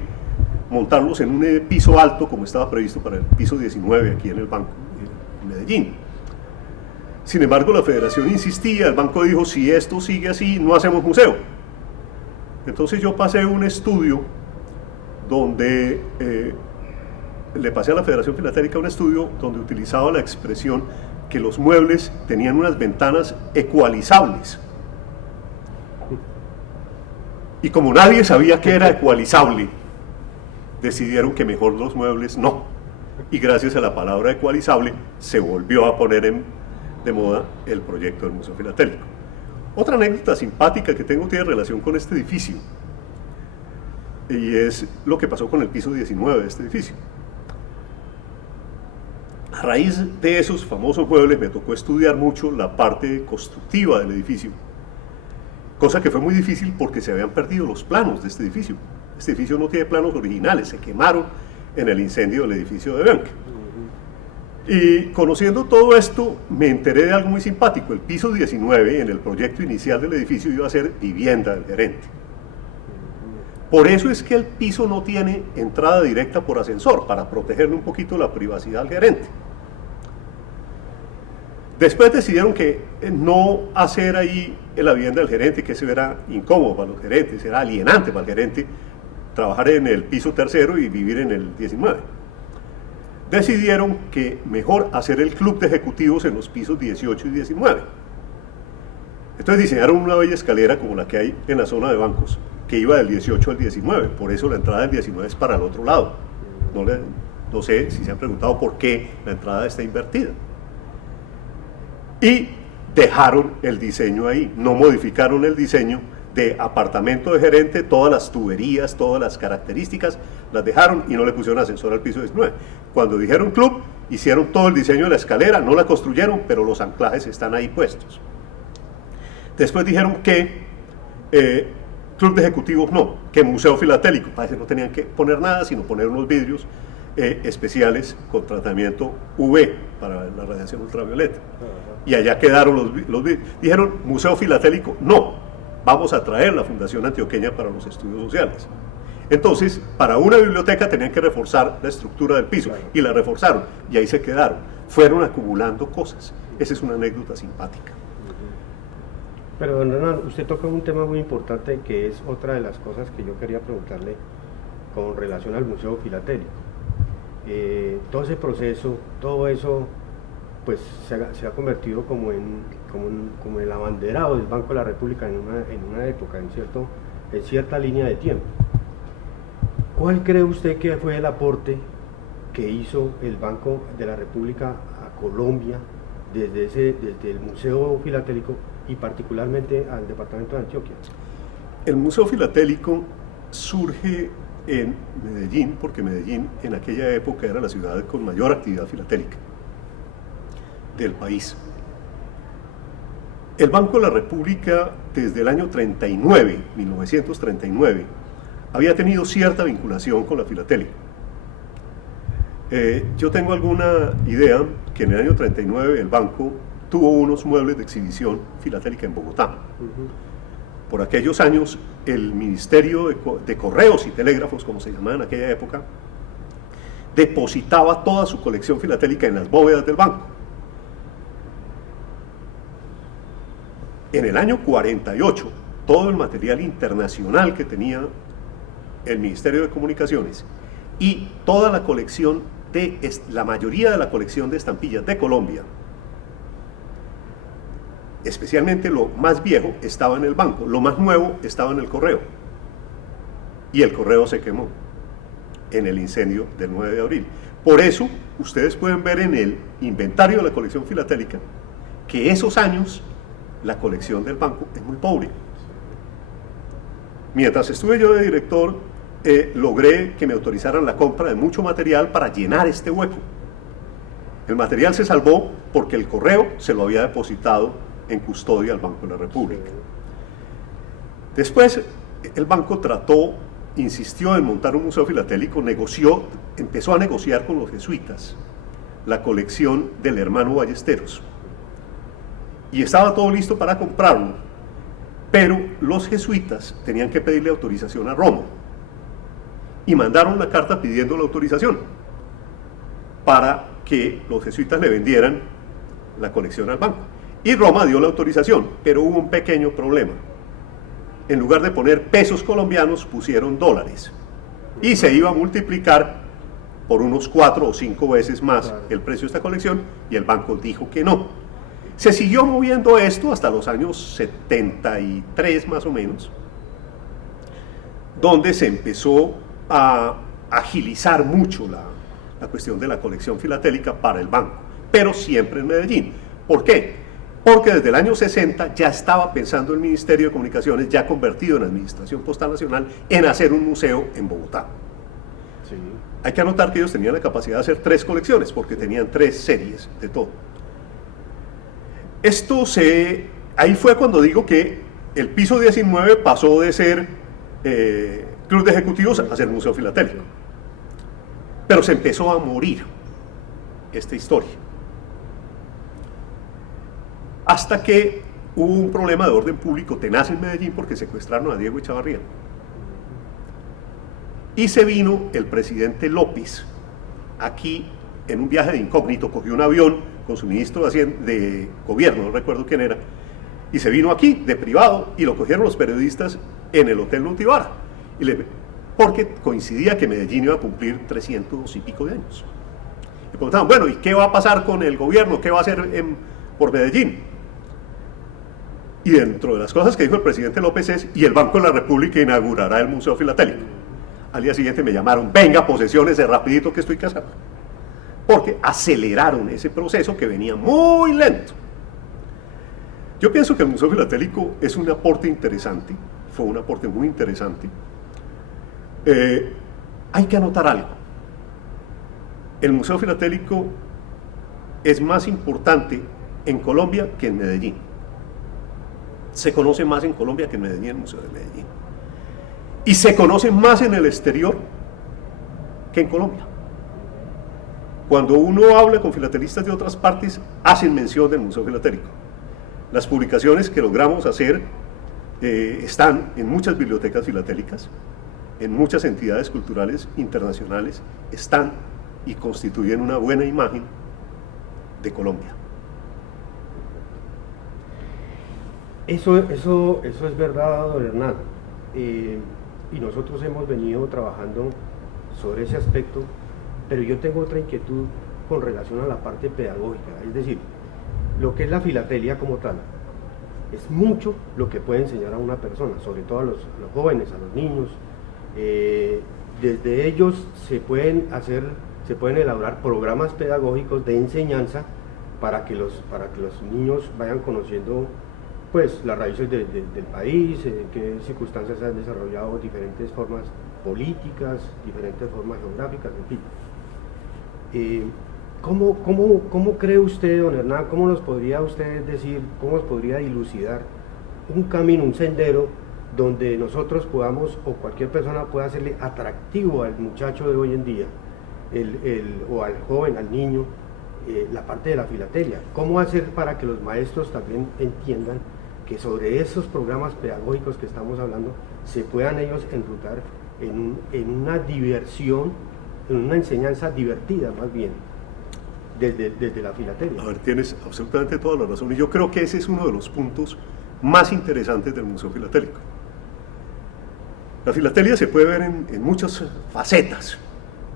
montarlos en un piso alto como estaba previsto para el piso 19 aquí en el banco en Medellín. Sin embargo, la federación insistía, el banco dijo, si esto sigue así, no hacemos museo. Entonces yo pasé un estudio donde le pasé a la Federación Filatélica un estudio donde utilizaba la expresión que los muebles tenían unas ventanas ecualizables. Y como nadie sabía que era ecualizable, decidieron que mejor los muebles no. Y gracias a la palabra ecualizable se volvió a poner de moda el proyecto del Museo Filatélico. Otra anécdota simpática que tengo tiene relación con este edificio, y es lo que pasó con el piso 19 de este edificio. A raíz de esos famosos muebles me tocó estudiar mucho la parte constructiva del edificio, cosa que fue muy difícil porque se habían perdido los planos de este edificio. Este edificio no tiene planos originales, se quemaron en el incendio del edificio de Bianca. Y conociendo todo esto, me enteré de algo muy simpático. El piso 19 en el proyecto inicial del edificio iba a ser vivienda del gerente. Por eso es que el piso no tiene entrada directa por ascensor, para protegerle un poquito la privacidad al gerente. Después decidieron que no hacer ahí la vivienda del gerente, que eso era incómodo para los gerentes, era alienante para el gerente trabajar en el piso tercero y vivir en el 19. Decidieron que mejor hacer el club de ejecutivos en los pisos 18 y 19. Entonces diseñaron una bella escalera como la que hay en la zona de bancos, que iba del 18 al 19, por eso la entrada del 19 es para el otro lado. No sé si se han preguntado por qué la entrada está invertida. Y dejaron el diseño ahí, no modificaron el diseño de apartamento de gerente, todas las tuberías, todas las características, las dejaron y no le pusieron ascensor al piso 19. Cuando dijeron club, hicieron todo el diseño de la escalera, no la construyeron, pero los anclajes están ahí puestos. Después dijeron que club de ejecutivos no, que museo filatélico, parece que no tenían que poner nada, sino poner unos vidrios especiales con tratamiento UV para la radiación ultravioleta. Y allá quedaron los vidrios. Dijeron museo filatélico no, vamos a traer la Fundación Antioqueña para los Estudios Sociales. Entonces, para una biblioteca tenían que reforzar la estructura del piso, y la reforzaron, y ahí se quedaron. Fueron acumulando cosas. Esa es una anécdota simpática. Pero don Hernán, usted toca un tema muy importante que es otra de las cosas que yo quería preguntarle con relación al Museo Filatélico. Todo ese proceso, todo eso, pues se ha convertido como el abanderado del Banco de la República en una época, en cierta línea de tiempo. ¿Cuál cree usted que fue el aporte que hizo el Banco de la República a Colombia desde el Museo Filatélico y particularmente al departamento de Antioquia? El Museo Filatélico surge en Medellín, porque Medellín en aquella época era la ciudad con mayor actividad filatélica del país. El Banco de la República desde el año 1939, había tenido cierta vinculación con la filatélica. Yo tengo alguna idea que en el año 39 el banco tuvo unos muebles de exhibición filatélica en Bogotá. Por aquellos años, el Ministerio de Correos y Telégrafos, como se llamaba en aquella época, depositaba toda su colección filatélica en las bóvedas del banco. En el año 48, todo el material internacional que tenía el Ministerio de Comunicaciones y toda la colección la mayoría de la colección de estampillas de Colombia, especialmente lo más viejo, estaba en el banco, lo más nuevo estaba en el correo, y el correo se quemó en el incendio del 9 de abril. Por eso, ustedes pueden ver en el inventario de la colección filatélica que esos años la colección del banco es muy pobre. Mientras estuve yo de director, logré que me autorizaran la compra de mucho material para llenar este hueco. El material se salvó porque el correo se lo había depositado en custodia al Banco de la República. Después, el banco insistió en montar un museo filatélico, empezó a negociar con los jesuitas la colección del hermano Ballesteros. Y estaba todo listo para comprarlo, pero los jesuitas tenían que pedirle autorización a Roma. Y mandaron la carta pidiendo la autorización para que los jesuitas le vendieran la colección al banco. Y Roma dio la autorización, pero hubo un pequeño problema. En lugar de poner pesos colombianos, pusieron dólares. Y se iba a multiplicar por unos 4 o 5 veces más el precio de esta colección, y el banco dijo que no. Se siguió moviendo esto hasta los años 73 más o menos, donde se empezó a agilizar mucho la cuestión de la colección filatélica para el banco, pero siempre en Medellín. ¿Por qué? Porque desde el año 60 ya estaba pensando el Ministerio de Comunicaciones, ya convertido en Administración Postal Nacional, en hacer un museo en Bogotá. Sí. Hay que anotar que ellos tenían la capacidad de hacer 3 colecciones, porque tenían 3 series de todo. Ahí fue cuando digo que el piso 19 pasó de ser club de ejecutivos a ser museo filatélico. Pero se empezó a morir esta historia. Hasta que hubo un problema de orden público tenaz en Medellín porque secuestraron a Diego Echavarría. Y se vino el presidente López aquí en un viaje de incógnito, cogió un avión con su ministro de gobierno, no recuerdo quién era, y se vino aquí de privado y lo cogieron los periodistas en el Hotel Nutibara, porque coincidía que Medellín iba a cumplir 300 y pico de años. Y preguntaban, bueno, ¿y qué va a pasar con el gobierno? ¿Qué va a hacer por Medellín? Y dentro de las cosas que dijo el presidente López es, y el Banco de la República inaugurará el Museo Filatélico. Al día siguiente me llamaron, venga, posesiones de rapidito que estoy casado. Porque aceleraron ese proceso que venía muy lento. Yo pienso que el Museo Filatélico es un aporte interesante, fue un aporte muy interesante. Hay que anotar algo. El Museo Filatélico es más importante en Colombia que en Medellín. Se conoce más en Colombia que en Medellín, el Museo de Medellín. Y se conoce más en el exterior que en Colombia. Cuando uno habla con filatelistas de otras partes, hacen mención del Museo Filatélico. Las publicaciones que logramos hacer están en muchas bibliotecas filatélicas, en muchas entidades culturales internacionales, están y constituyen una buena imagen de Colombia. Eso es verdad, don Hernán. Y nosotros hemos venido trabajando sobre ese aspecto, pero yo tengo otra inquietud con relación a la parte pedagógica, es decir, lo que es la filatelia como tal. Es mucho lo que puede enseñar a una persona, sobre todo a los jóvenes, a los niños. Desde ellos se pueden elaborar programas pedagógicos de enseñanza para que los niños vayan conociendo pues las raíces del país, en qué circunstancias se han desarrollado diferentes formas políticas, diferentes formas geográficas, en fin. ¿Cómo cree usted, don Hernán, cómo nos podría usted decir, cómo nos podría dilucidar un camino, un sendero donde nosotros podamos, o cualquier persona pueda hacerle atractivo al muchacho de hoy en día, o al joven, al niño, la parte de la filatelia? ¿Cómo hacer para que los maestros también entiendan que sobre esos programas pedagógicos que estamos hablando se puedan ellos enrutar en una diversión, en una enseñanza divertida más bien, desde la filatelia? A ver, tienes absolutamente toda la razón, y yo creo que ese es uno de los puntos más interesantes del Museo Filatélico. La filatelia se puede ver en muchas facetas,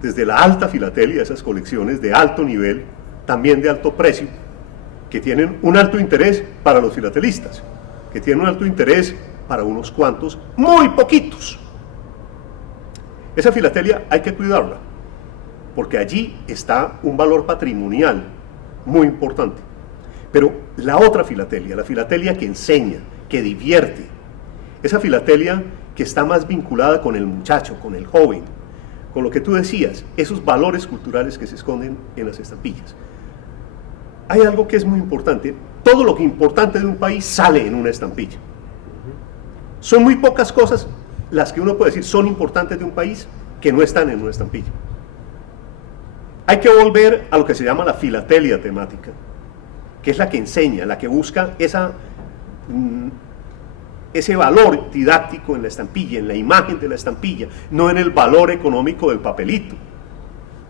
desde la alta filatelia, esas colecciones de alto nivel, también de alto precio, que tienen un alto interés para los filatelistas, que tienen un alto interés para unos cuantos, muy poquitos. Esa filatelia hay que cuidarla, porque allí está un valor patrimonial muy importante. Pero la otra filatelia, la filatelia que enseña, que divierte, esa filatelia que está más vinculada con el muchacho, con el joven, con lo que tú decías, esos valores culturales que se esconden en las estampillas. Hay algo que es muy importante, todo lo que es importante de un país sale en una estampilla. Son muy pocas cosas las que uno puede decir son importantes de un país que no están en una estampilla. Hay que volver a lo que se llama la filatelia temática, que es la que enseña, la que busca ese valor didáctico en la estampilla, en la imagen de la estampilla, no en el valor económico del papelito.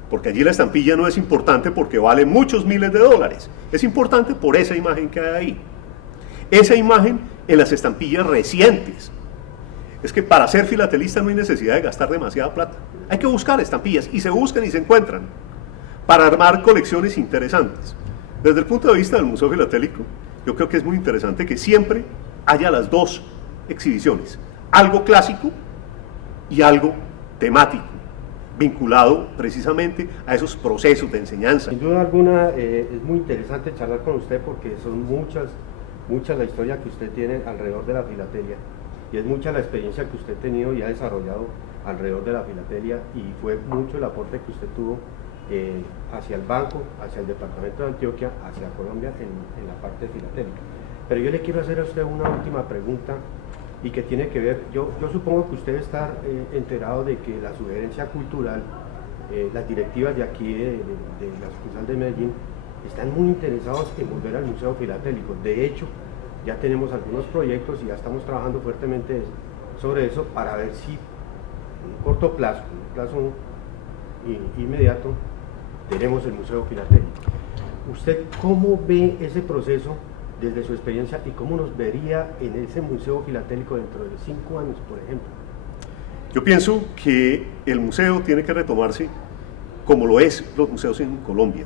Porque allí la estampilla no es importante porque vale muchos miles de dólares, es importante por esa imagen que hay ahí. Esa imagen en las estampillas recientes. Es que para ser filatelista no hay necesidad de gastar demasiada plata. Hay que buscar estampillas, y se buscan y se encuentran, para armar colecciones interesantes. Desde el punto de vista del Museo Filatélico, yo creo que es muy interesante que siempre haya las dos exhibiciones, algo clásico y algo temático, vinculado precisamente a esos procesos de enseñanza. Sin duda alguna es muy interesante charlar con usted, porque son muchas la historia que usted tiene alrededor de la filatelia, y es mucha la experiencia que usted ha tenido y ha desarrollado alrededor de la filatelia, y fue mucho el aporte que usted tuvo hacia el banco, hacia el departamento de Antioquia, hacia Colombia en la parte filatélica. Pero yo le quiero hacer a usted una última pregunta, y que tiene que ver, yo supongo que usted está enterado de que la sugerencia cultural, las directivas de aquí de la sucursal de Medellín, están muy interesados en volver al Museo Filatélico. De hecho, ya tenemos algunos proyectos y ya estamos trabajando fuertemente sobre eso, para ver si en un corto plazo, en un plazo inmediato, tenemos el Museo Filatélico. ¿Usted cómo ve ese proceso desde su experiencia, y cómo nos vería en ese Museo Filatélico dentro de 5 años, por ejemplo? Yo pienso que el museo tiene que retomarse como lo es los museos en Colombia.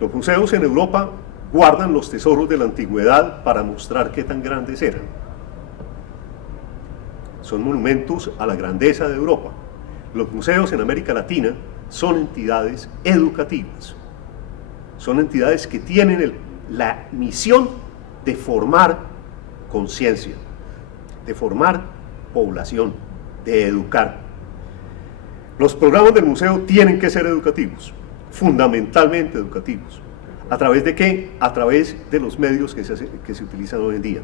Los museos en Europa guardan los tesoros de la antigüedad para mostrar qué tan grandes eran. Son monumentos a la grandeza de Europa. Los museos en América Latina son entidades educativas, son entidades que tienen la misión de formar conciencia, de formar población, de educar. Los programas del museo tienen que ser educativos, fundamentalmente educativos. ¿A través de qué? A través de los medios que se utilizan hoy en día.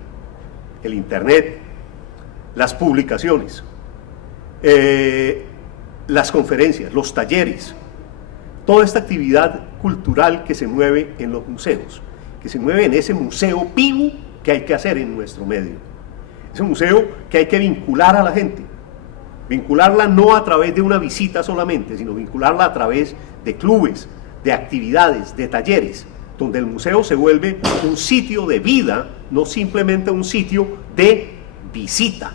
El internet, las publicaciones, las conferencias, los talleres, toda esta actividad cultural que se mueve en los museos, que se mueve en ese museo vivo que hay que hacer en nuestro medio. Ese museo que hay que vincular a la gente, vincularla no a través de una visita solamente, sino vincularla a través de clubes, de actividades, de talleres, donde el museo se vuelve un sitio de vida, no simplemente un sitio de visita.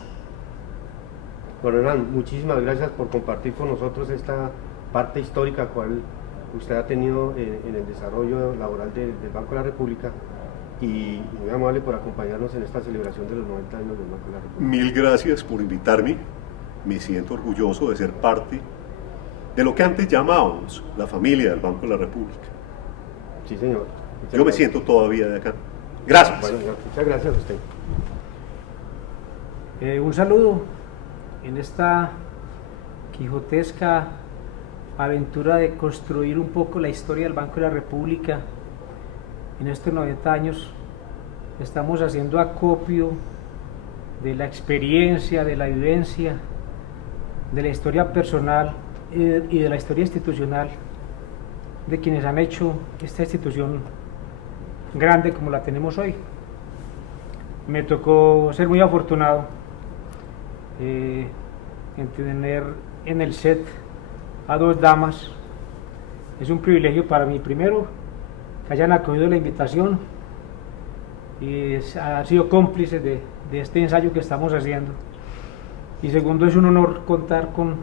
Bueno, Hernán, muchísimas gracias por compartir con nosotros esta parte histórica cual usted ha tenido en el desarrollo laboral del Banco de la República, y muy amable por acompañarnos en esta celebración de los 90 años del Banco de la República. Mil gracias por invitarme. Me siento orgulloso de ser parte de lo que antes llamábamos la familia del Banco de la República. Sí, señor. Yo me siento todavía de acá. Gracias. Bueno, muchas gracias a usted. Un saludo en esta quijotesca aventura de construir un poco la historia del Banco de la República. En estos 90 años estamos haciendo acopio de la experiencia, de la vivencia, de la historia personal y de la historia institucional de quienes han hecho esta institución grande como la tenemos hoy. Me tocó ser muy afortunado en tener en el set a dos damas. Es un privilegio para mí, primero, que hayan acogido la invitación y han sido cómplices de este ensayo que estamos haciendo. Y segundo, es un honor contar con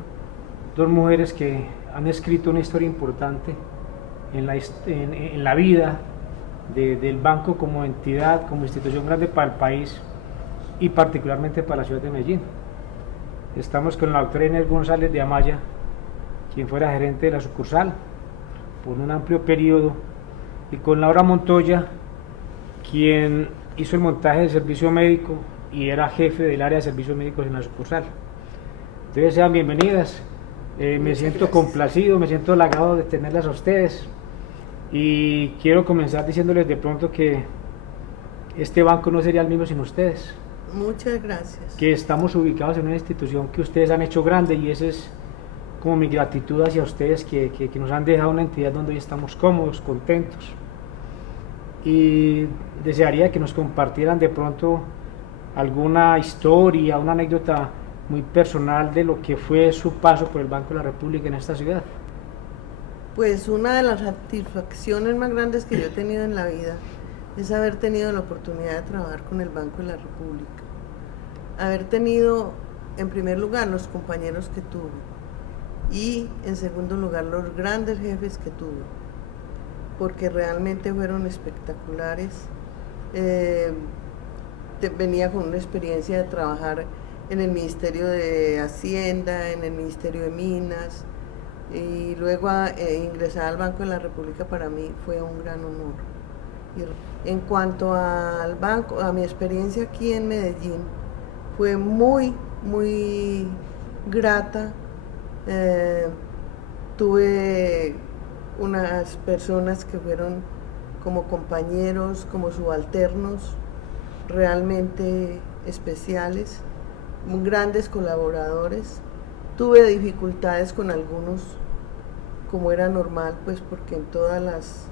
dos mujeres que han escrito una historia importante en la vida del banco como entidad, como institución grande para el país y particularmente para la ciudad de Medellín. Estamos con la doctora Inés González de Amaya, quien fuera gerente de la sucursal por un amplio periodo, y con Laura Montoya, quien hizo el montaje del servicio médico y era jefe del área de servicios médicos en la sucursal. Entonces sean bienvenidas, me siento complacido, me siento halagado de tenerlas a ustedes, y quiero comenzar diciéndoles de pronto que este banco no sería el mismo sin ustedes. Muchas gracias. Que estamos ubicados en una institución que ustedes han hecho grande, y esa es como mi gratitud hacia ustedes, que nos han dejado una entidad donde hoy estamos cómodos, contentos. Y desearía que nos compartieran de pronto alguna historia, una anécdota muy personal de lo que fue su paso por el Banco de la República en esta ciudad. Pues una de las satisfacciones más grandes que yo he tenido en la vida es haber tenido la oportunidad de trabajar con el Banco de la República. Haber tenido, en primer lugar, los compañeros que tuve, y en segundo lugar, los grandes jefes que tuve, porque realmente fueron espectaculares. Venía con una experiencia de trabajar en el Ministerio de Hacienda, en el Ministerio de Minas, y luego ingresar al Banco de la República para mí fue un gran honor. Y en cuanto al banco, a mi experiencia aquí en Medellín, fue muy, muy grata. Tuve unas personas que fueron como compañeros, como subalternos, realmente especiales, grandes colaboradores. Tuve dificultades con algunos, como era normal, pues porque en todas las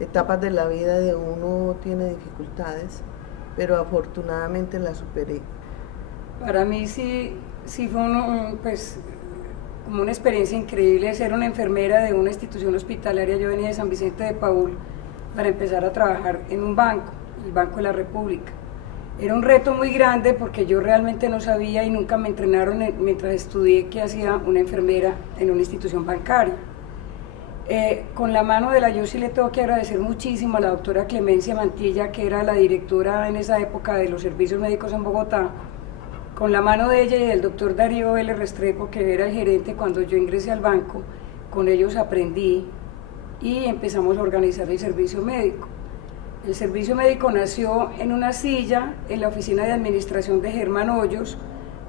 etapas de la vida de uno tiene dificultades, pero afortunadamente las superé. Para mí sí fue pues, como una experiencia increíble ser una enfermera de una institución hospitalaria. Yo venía de San Vicente de Paúl para empezar a trabajar en un banco, el Banco de la República. Era un reto muy grande porque yo realmente no sabía y nunca me entrenaron mientras estudié qué hacía una enfermera en una institución bancaria. Con la mano de la, yo sí le tengo que agradecer muchísimo a la doctora Clemencia Mantilla, que era la directora en esa época de los servicios médicos en Bogotá. Con la mano de ella y del doctor Darío L. Restrepo, que era el gerente cuando yo ingresé al banco, con ellos aprendí y empezamos a organizar el servicio médico. El servicio médico nació en una silla en la oficina de administración de Germán Hoyos,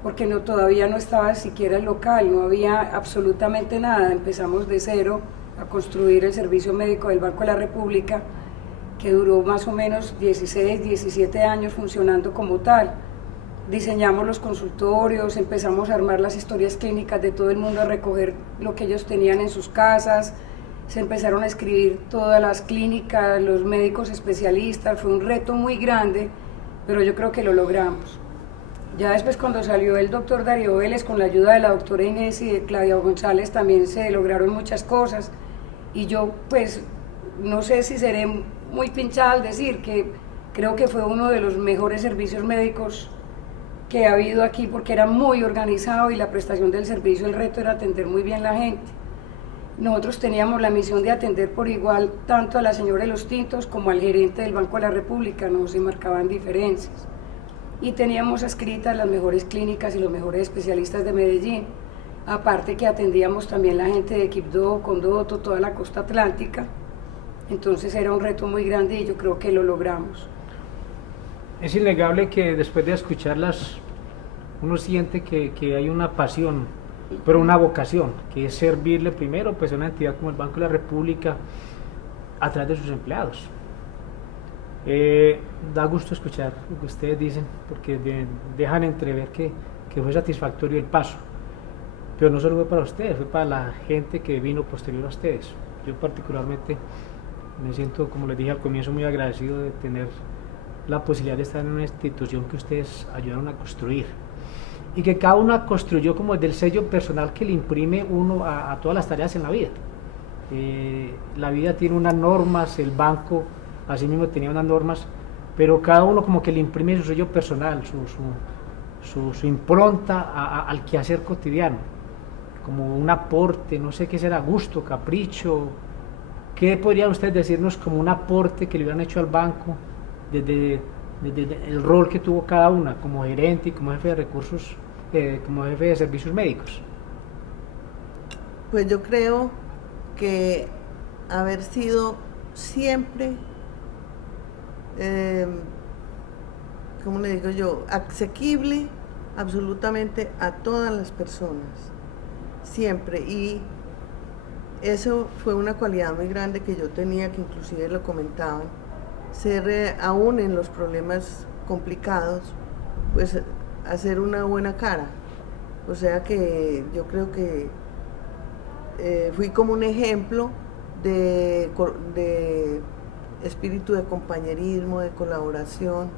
porque todavía no estaba siquiera el local, no había absolutamente nada. Empezamos de cero a construir el servicio médico del Banco de la República, que duró más o menos 16, 17 años funcionando como tal. Diseñamos los consultorios, empezamos a armar las historias clínicas de todo el mundo, a recoger lo que ellos tenían en sus casas, se empezaron a escribir todas las clínicas, los médicos especialistas. Fue un reto muy grande, pero yo creo que lo logramos. Ya después, cuando salió el doctor Darío Vélez, con la ayuda de la doctora Inés y de Claudia González, también se lograron muchas cosas. Y yo, pues, no sé si seré muy pinchada al decir que creo que fue uno de los mejores servicios médicos que ha habido aquí, porque era muy organizado y la prestación del servicio, el reto era atender muy bien a la gente. Nosotros teníamos la misión de atender por igual tanto a la señora de los tintos como al gerente del Banco de la República, no se marcaban diferencias. Y teníamos adscritas las mejores clínicas y los mejores especialistas de Medellín. Aparte que atendíamos también la gente de Quibdó, Condoto, toda la costa atlántica. Entonces era un reto muy grande y yo creo que lo logramos. Es innegable que después de escucharlas uno siente que hay una pasión, pero una vocación, que es servirle primero pues a una entidad como el Banco de la República a través de sus empleados. Da gusto escuchar lo que ustedes dicen, porque dejan entrever que fue satisfactorio el paso, pero no solo fue para ustedes, fue para la gente que vino posterior a ustedes. Yo particularmente me siento, como les dije al comienzo, muy agradecido de tener la posibilidad de estar en una institución que ustedes ayudaron a construir y que cada una construyó como desde el sello personal que le imprime uno a todas las tareas en la vida. La vida tiene unas normas, el banco así mismo tenía unas normas, pero cada uno como que le imprime su sello personal, su impronta al quehacer cotidiano, como un aporte, no sé qué será, gusto, capricho. ¿Qué podría usted decirnos como un aporte que le hubieran hecho al banco desde el rol que tuvo cada una como gerente y como jefe de recursos, como jefe de servicios médicos? Pues yo creo que haber sido siempre, ¿cómo le digo yo?, asequible absolutamente a todas las personas, siempre. Y eso fue una cualidad muy grande que yo tenía, que inclusive lo comentaban, ser aún en los problemas complicados, pues hacer una buena cara. O sea que yo creo que fui como un ejemplo de espíritu de compañerismo, de colaboración,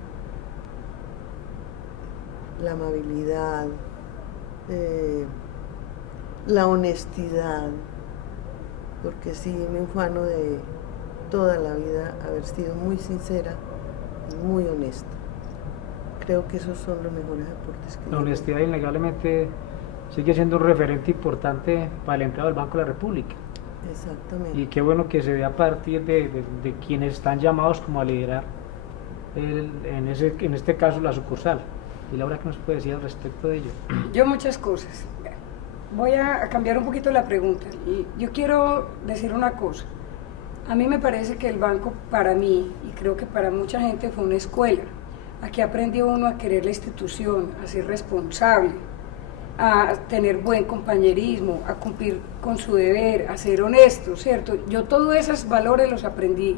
la amabilidad, la honestidad, porque sí me ufano de toda la vida haber sido muy sincera y muy honesta. Creo que esos son los mejores aportes que la honestidad innegablemente sigue siendo un referente importante para el empleado del Banco de la República. Exactamente. Y qué bueno que se ve a partir de quienes están llamados como a liderar en este caso la sucursal. Y Laura, ¿qué nos puede decir al respecto de ello? Yo muchas cosas. Voy a cambiar un poquito la pregunta. Y yo quiero decir una cosa. A mí me parece que el banco, para mí, y creo que para mucha gente, fue una escuela. Aquí aprendió uno a querer la institución, a ser responsable, a tener buen compañerismo, a cumplir con su deber, a ser honesto, ¿cierto? Yo todos esos valores los aprendí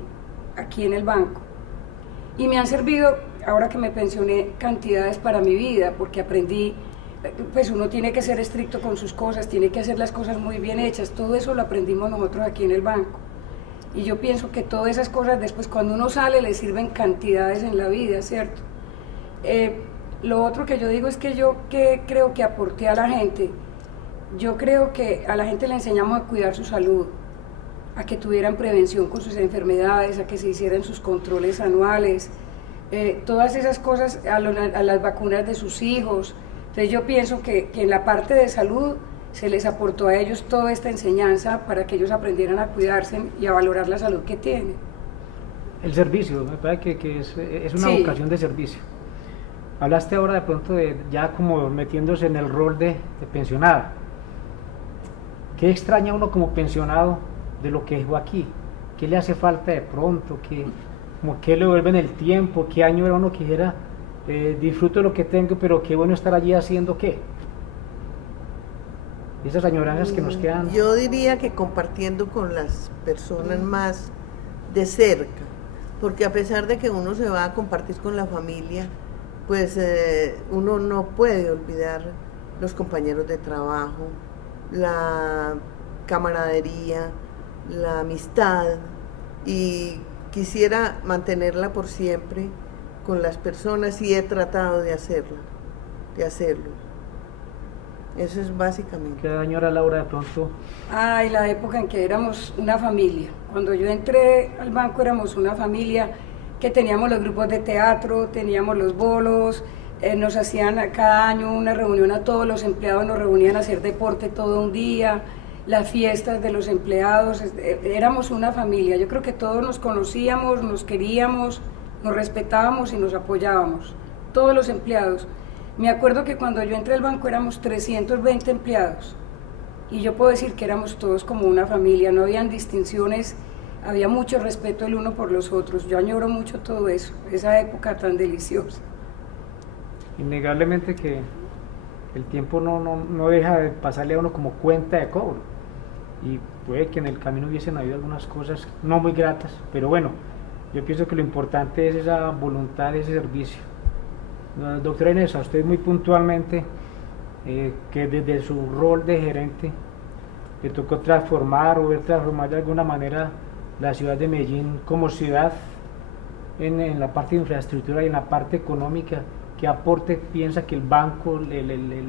aquí en el banco y me han servido, ahora que me pensioné, cantidades para mi vida, porque aprendí, pues uno tiene que ser estricto con sus cosas, tiene que hacer las cosas muy bien hechas, todo eso lo aprendimos nosotros aquí en el banco. Y yo pienso que todas esas cosas después cuando uno sale le sirven cantidades en la vida, ¿cierto? Lo otro que yo digo es que yo creo que aporté a la gente, yo creo que a la gente le enseñamos a cuidar su salud, a que tuvieran prevención con sus enfermedades, a que se hicieran sus controles anuales, todas esas cosas, a las vacunas de sus hijos. Entonces yo pienso que en la parte de salud se les aportó a ellos toda esta enseñanza para que ellos aprendieran a cuidarse y a valorar la salud que tienen. El servicio, me parece que es una Sí. vocación de servicio. Hablaste ahora de pronto de ya como metiéndose en el rol de pensionada. ¿Qué extraña uno como pensionado de lo que dejó aquí? ¿Qué le hace falta de pronto? ¿Qué le vuelve en el tiempo? ¿Qué año era uno que dijera, disfruto de lo que tengo, pero qué bueno estar allí haciendo qué? Esas añoranzas que nos quedan. Yo diría que compartiendo con las personas más de cerca, porque a pesar de que uno se va a compartir con la familia, pues uno no puede olvidar los compañeros de trabajo, la camaradería, la amistad, y quisiera mantenerla por siempre con las personas y he tratado de hacerlo. Eso es básicamente. ¿Qué añora Laura de pronto? Ay, la época en que éramos una familia. Cuando yo entré al banco éramos una familia que teníamos los grupos de teatro, teníamos los bolos, nos hacían cada año una reunión a todos los empleados, nos reunían a hacer deporte todo un día, las fiestas de los empleados, éramos una familia. Yo creo que todos nos conocíamos, nos queríamos, nos respetábamos y nos apoyábamos, todos los empleados. Me acuerdo que cuando yo entré al banco éramos 320 empleados y yo puedo decir que éramos todos como una familia, no habían distinciones, había mucho respeto el uno por los otros. Yo añoro mucho todo eso, esa época tan deliciosa. Innegablemente que el tiempo no deja de pasarle a uno como cuenta de cobro y puede que en el camino hubiesen habido algunas cosas no muy gratas, pero bueno, yo pienso que lo importante es esa voluntad, ese servicio. Doctora Inés, a usted muy puntualmente, que desde su rol de gerente le tocó transformar o ver transformar de alguna manera la ciudad de Medellín como ciudad en la parte de infraestructura y en la parte económica. ¿Qué aporte piensa que el banco le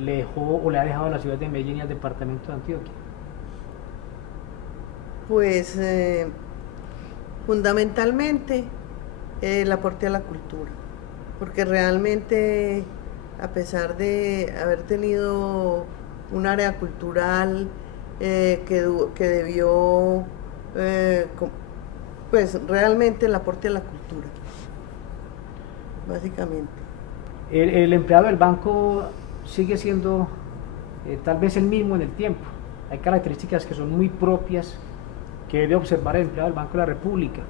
dejó o le ha dejado a la ciudad de Medellín y al departamento de Antioquia? Pues fundamentalmente el aporte a la cultura, porque realmente a pesar de haber tenido un área cultural que debió, pues realmente el aporte a la cultura, básicamente. El empleado del banco sigue siendo tal vez el mismo en el tiempo. Hay características que son muy propias que debe observar el empleado del Banco de la República.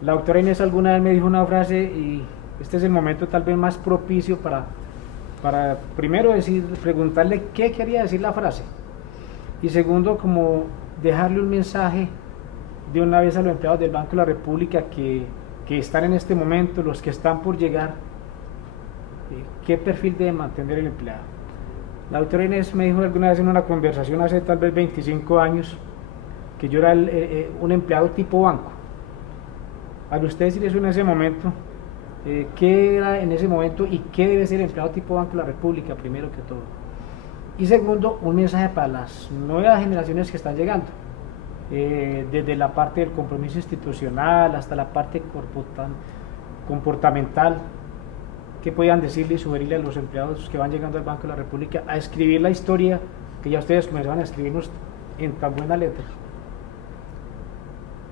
La doctora Inés alguna vez me dijo una frase y este es el momento tal vez más propicio para primero preguntarle qué quería decir la frase y segundo como dejarle un mensaje de una vez a los empleados del Banco de la República que están en este momento, los que están por llegar, qué perfil debe mantener el empleado. La doctora Inés me dijo alguna vez en una conversación hace tal vez 25 años que yo era un empleado tipo banco. Al usted decir eso en ese momento, ¿qué era en ese momento y qué debe ser el empleado tipo Banco de la República, primero que todo? Y segundo, un mensaje para las nuevas generaciones que están llegando, desde la parte del compromiso institucional hasta la parte comportamental, ¿qué podían decirle y sugerirle a los empleados que van llegando al Banco de la República a escribir la historia que ya ustedes comenzaban a escribirnos en tan buena letra?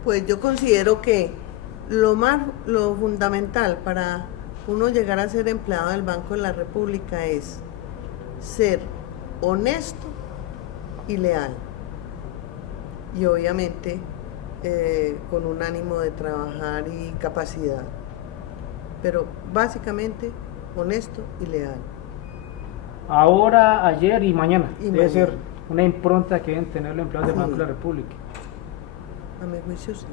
Pues yo considero que lo fundamental para uno llegar a ser empleado del Banco de la República es ser honesto y leal. Y obviamente con un ánimo de trabajar y capacidad. Pero básicamente honesto y leal. Ahora, ayer y mañana. Debe ser mañana. una impronta que deben tener los empleados del Banco de la República. A mi juicio sí.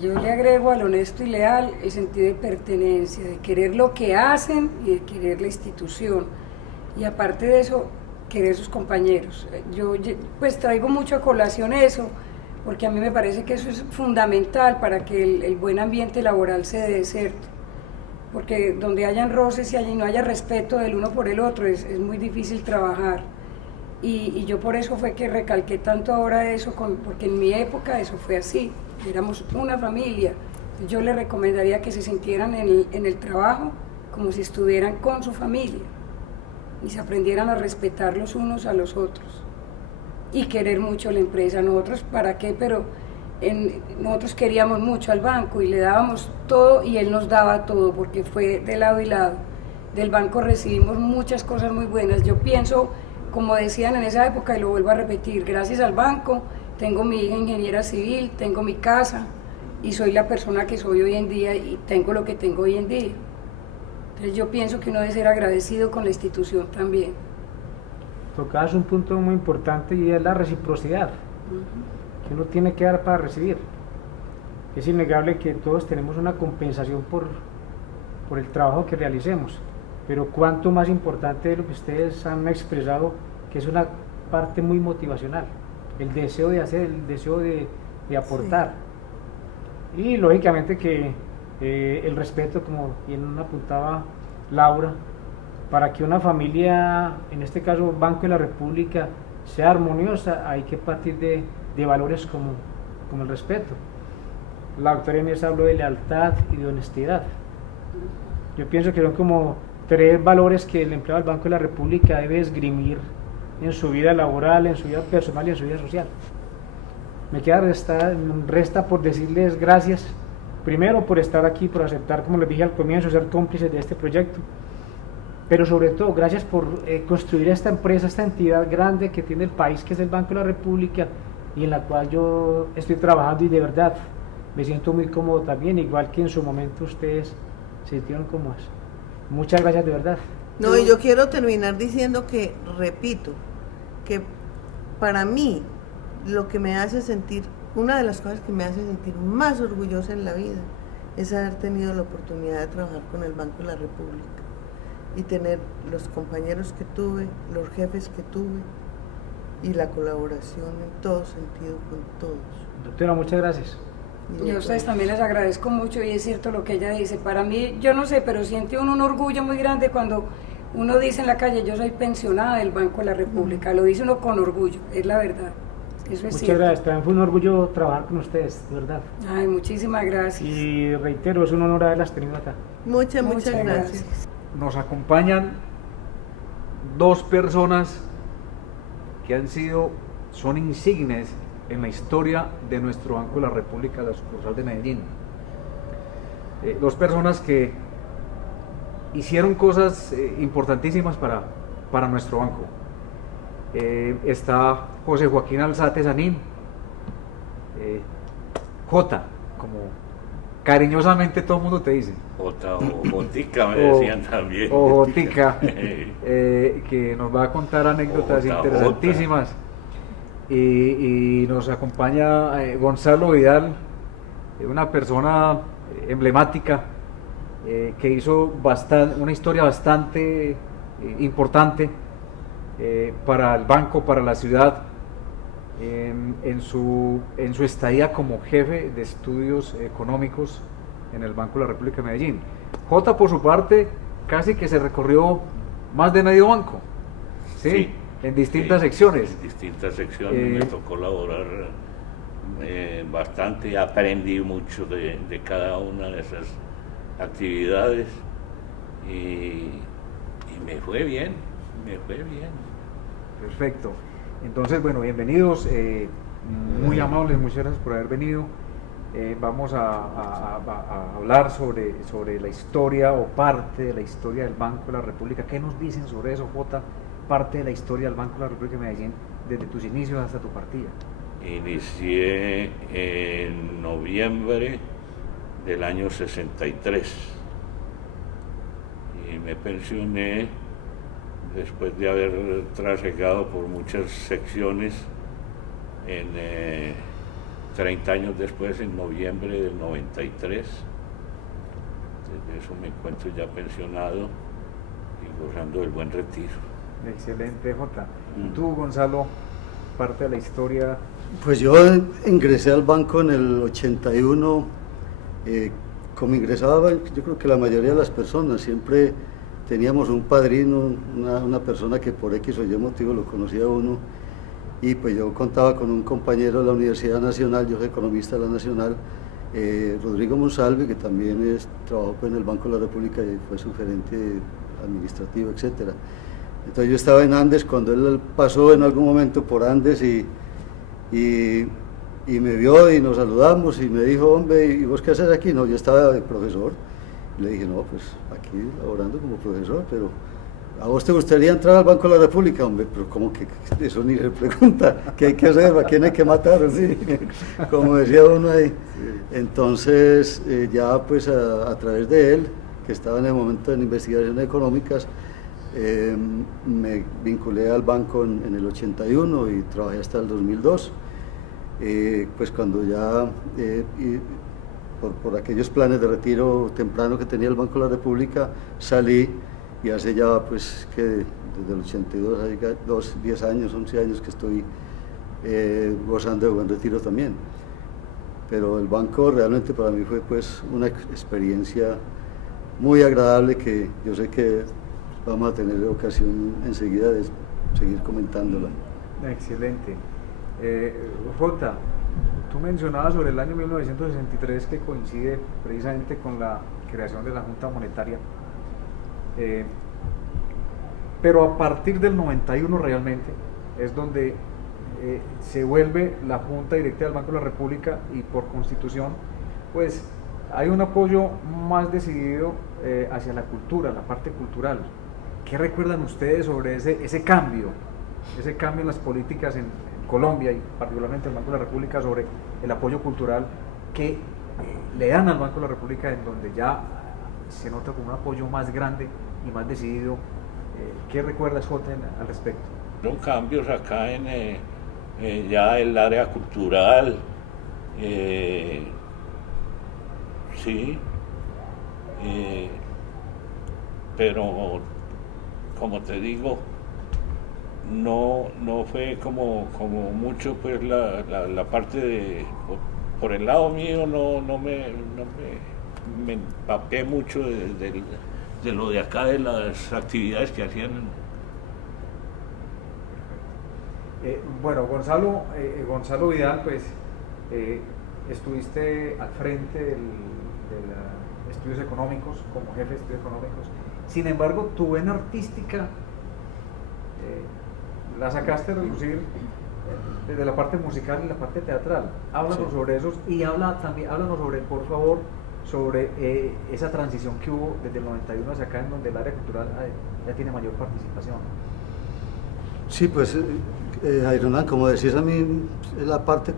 Yo le agrego al honesto y leal el sentido de pertenencia, de querer lo que hacen y de querer la institución. Y aparte de eso, querer sus compañeros. Yo pues traigo mucho a colación eso, porque a mí me parece que eso es fundamental para que el buen ambiente laboral se dé, ¿cierto? Porque donde hayan roces y no haya respeto del uno por el otro, es muy difícil trabajar. Y yo por eso fue que recalqué tanto ahora eso, porque en mi época eso fue así, éramos una familia. Yo les recomendaría que se sintieran en el trabajo como si estuvieran con su familia. y se aprendieran a respetar los unos a los otros y querer mucho la empresa. Nosotros, ¿para qué? Pero nosotros queríamos mucho al banco y le dábamos todo y él nos daba todo, porque fue de lado y lado. Del banco recibimos muchas cosas muy buenas. Yo pienso, como decían en esa época, y lo vuelvo a repetir, gracias al banco tengo mi hija ingeniera civil, tengo mi casa y soy la persona que soy hoy en día y tengo lo que tengo hoy en día. Entonces yo pienso que uno debe ser agradecido con la institución también. Tocabas un punto muy importante y es la reciprocidad, que uno tiene que dar para recibir. Es innegable que todos tenemos una compensación por el trabajo que realicemos, pero cuánto más importante es lo que ustedes han expresado, que es una parte muy motivacional, el deseo de hacer, el deseo de aportar. Sí. Y lógicamente que el respeto, como bien apuntaba Laura, para que una familia, en este caso Banco de la República, sea armoniosa, hay que partir de valores como el respeto. La doctora Inés habló de lealtad y de honestidad. Yo pienso que son como 3 valores que el empleado del Banco de la República debe esgrimir en su vida laboral, en su vida personal y en su vida social. Me resta por decirles gracias, primero por estar aquí, por aceptar, como les dije al comienzo, ser cómplices de este proyecto, pero sobre todo gracias por construir esta empresa, esta entidad grande que tiene el país, que es el Banco de la República, y en la cual yo estoy trabajando y de verdad me siento muy cómodo también, igual que en su momento ustedes se sintieron cómodos. Muchas gracias de verdad. No, y yo quiero terminar diciendo que, repito, que para mí lo que me hace sentir, una de las cosas que me hace sentir más orgullosa en la vida es haber tenido la oportunidad de trabajar con el Banco de la República y tener los compañeros que tuve, los jefes que tuve y la colaboración en todo sentido con todos. Doctora, muchas gracias. Y a ustedes también les agradezco mucho y es cierto lo que ella dice. Para mí, yo no sé, pero siente uno un orgullo muy grande cuando uno dice en la calle, yo soy pensionada del Banco de la República. Lo dice uno con orgullo, es la verdad. Eso es muchas cierto. Gracias, también fue un orgullo trabajar con ustedes, de verdad. Ay, muchísimas gracias. Y reitero, es un honor haberlas tenido acá. Muchas gracias. Nos acompañan 2 personas que son insignes en la historia de nuestro Banco de la República, la sucursal de Medellín. 2 personas que hicieron cosas importantísimas para nuestro banco. Está José Joaquín Alzate Sanín, Jota, como cariñosamente todo el mundo te dice. Jota o Jotica me decían también. O Jotica, que nos va a contar anécdotas interesantísimas. Y nos acompaña Gonzalo Vidal, una persona emblemática que hizo una historia bastante importante para el banco, para la ciudad, en su estadía como jefe de estudios económicos en el Banco de la República de Medellín. Jota, por su parte, casi que se recorrió más de medio banco, ¿sí? En distintas secciones. En distintas secciones me tocó laborar bastante, aprendí mucho de cada una de esas actividades y me fue bien. Perfecto. Entonces, bueno, bienvenidos, muy amables, muchas gracias por haber venido. Vamos a hablar sobre la historia o parte de la historia del Banco de la República. ¿Qué nos dicen sobre eso, Jota? Parte de la historia del Banco de la República de Medellín, desde tus inicios hasta tu partida. Inicié en noviembre del año 63 y me pensioné después de haber trasegado por muchas secciones 30 años después, en noviembre del 93. Desde eso me encuentro ya pensionado y gozando del buen retiro. Excelente, Jota. Tú, Gonzalo, parte de la historia. Pues yo ingresé al banco en el 81, como ingresaba, yo creo que la mayoría de las personas, siempre teníamos un padrino, una persona que por X o Y motivo lo conocía a uno, y pues yo contaba con un compañero de la Universidad Nacional, yo soy economista de la Nacional, Rodrigo Monsalve, que también trabajó en el Banco de la República y fue su gerente administrativo, etcétera. Entonces yo estaba en Andes cuando él pasó en algún momento por Andes y me vio y nos saludamos y me dijo, hombre, ¿y vos qué haces aquí? No, yo estaba de profesor. Y le dije, no, pues aquí laborando como profesor, pero ¿a vos te gustaría entrar al Banco de la República? Hombre, pero ¿cómo que eso ni se pregunta? ¿Qué hay que hacer? ¿A quién hay que matar? ¿Sí? Como decía uno ahí. Entonces, ya pues a través de él, que estaba en el momento en investigaciones económicas, me vinculé al banco en el 81 y trabajé hasta el 2002. Pues cuando ya, por aquellos planes de retiro temprano que tenía el Banco de la República, salí y hace ya pues que desde el 82, hay 10 años, 11 años que estoy gozando de buen retiro también. Pero el banco realmente para mí fue pues una experiencia muy agradable que yo sé que vamos a tener ocasión enseguida de seguir comentándola. Excelente. Jota, tú mencionabas sobre el año 1963 que coincide precisamente con la creación de la Junta Monetaria, pero a partir del 91 realmente es donde se vuelve la Junta Directiva del Banco de la República y por constitución pues hay un apoyo más decidido hacia la cultura, la parte cultural. ¿Qué recuerdan ustedes sobre ese cambio en las políticas en Colombia y particularmente el Banco de la República sobre el apoyo cultural que le dan al Banco de la República, en donde ya se nota como un apoyo más grande y más decidido? ¿Qué recuerdas, Jota, al respecto? Fueron cambios acá en ya el área cultural, sí, pero como te digo, no fue como mucho pues la parte de, por el lado mío no me empapé mucho de lo de acá, de las actividades que hacían. Bueno, Gonzalo Vidal, pues estuviste al frente de estudios económicos, como jefe de estudios económicos. Sin embargo, tu vena artística la sacaste a relucir desde la parte musical y la parte teatral. Háblanos sobre eso y háblanos sobre, por favor, sobre esa transición que hubo desde el 91 hacia acá, en donde el área cultural ya tiene mayor participación. Sí, pues, Jaironán, como decís, a mí la parte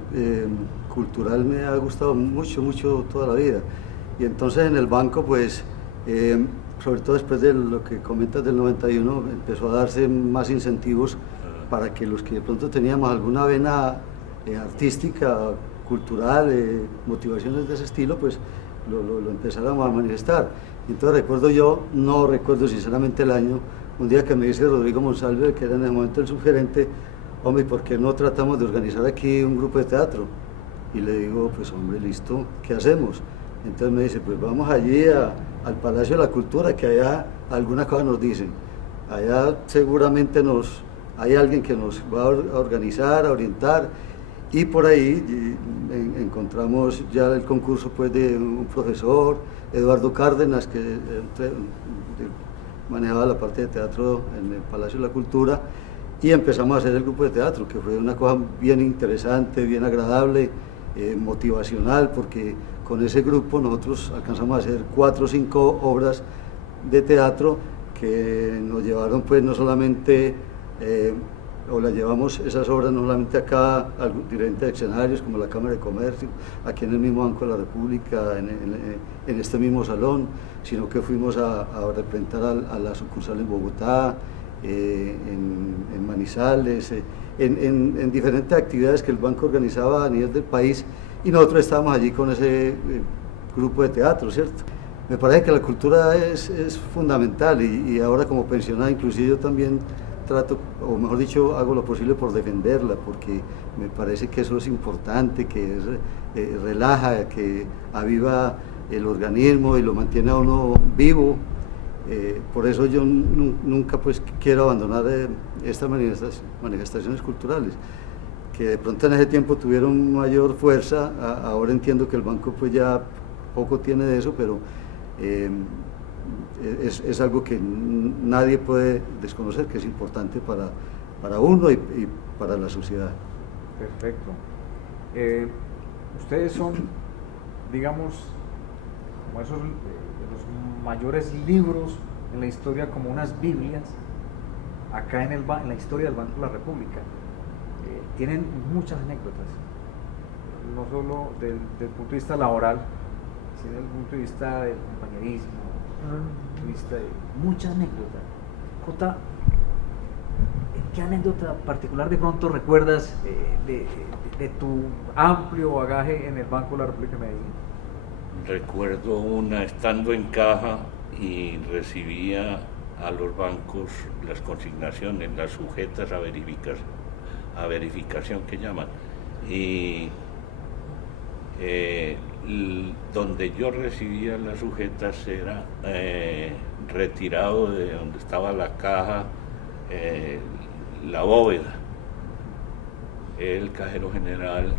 cultural me ha gustado mucho toda la vida. Y entonces en el banco, pues, sobre todo después de lo que comentas del 91, empezó a darse más incentivos para que los que de pronto teníamos alguna vena artística, cultural, motivaciones de ese estilo, pues lo empezáramos a manifestar. Y entonces no recuerdo sinceramente el año, un día que me dice Rodrigo Monsalve, que era en ese momento el subgerente, hombre, ¿por qué no tratamos de organizar aquí un grupo de teatro? Y le digo, pues hombre, listo, ¿qué hacemos? Entonces me dice, pues vamos allí al Palacio de la Cultura, que allá alguna cosa nos dicen. Allá seguramente hay alguien que nos va a organizar, a orientar, y por ahí encontramos ya el concurso pues de un profesor, Eduardo Cárdenas, que manejaba la parte de teatro en el Palacio de la Cultura, y empezamos a hacer el grupo de teatro, que fue una cosa bien interesante, bien agradable, motivacional, porque con ese grupo nosotros alcanzamos a hacer 4 o 5 obras de teatro que nos llevaron pues no solamente, o las llevamos esas obras no solamente acá a diferentes escenarios como la Cámara de Comercio, aquí en el mismo Banco de la República, en este mismo salón, sino que fuimos a representar a la sucursal en Bogotá, en Manizales, en diferentes actividades que el banco organizaba a nivel del país, y nosotros estábamos allí con ese grupo de teatro, ¿cierto? Me parece que la cultura es fundamental y ahora como pensionado inclusive yo también trato, o mejor dicho, hago lo posible por defenderla, porque me parece que eso es importante, que relaja, que aviva el organismo y lo mantiene a uno vivo. Por eso yo nunca pues quiero abandonar estas manifestaciones culturales, que de pronto en ese tiempo tuvieron mayor fuerza. Ahora entiendo que el banco pues ya poco tiene de eso, pero es algo que nadie puede desconocer, que es importante para uno y para la sociedad. Perfecto. Ustedes son, digamos, como esos de los mayores libros en la historia, como unas Biblias, acá en la historia del Banco de la República. Tienen muchas anécdotas, no solo del punto de vista laboral, sino desde el punto de vista del compañerismo, desde el punto de vista de muchas anécdotas. Jota, ¿qué anécdota particular de pronto recuerdas de tu amplio bagaje en el Banco de la República de Medellín? Recuerdo una estando en caja y recibía a los bancos las consignaciones, las sujetas a verificación que llaman, y donde yo recibía las sujetas era retirado de donde estaba la caja, la bóveda. El cajero general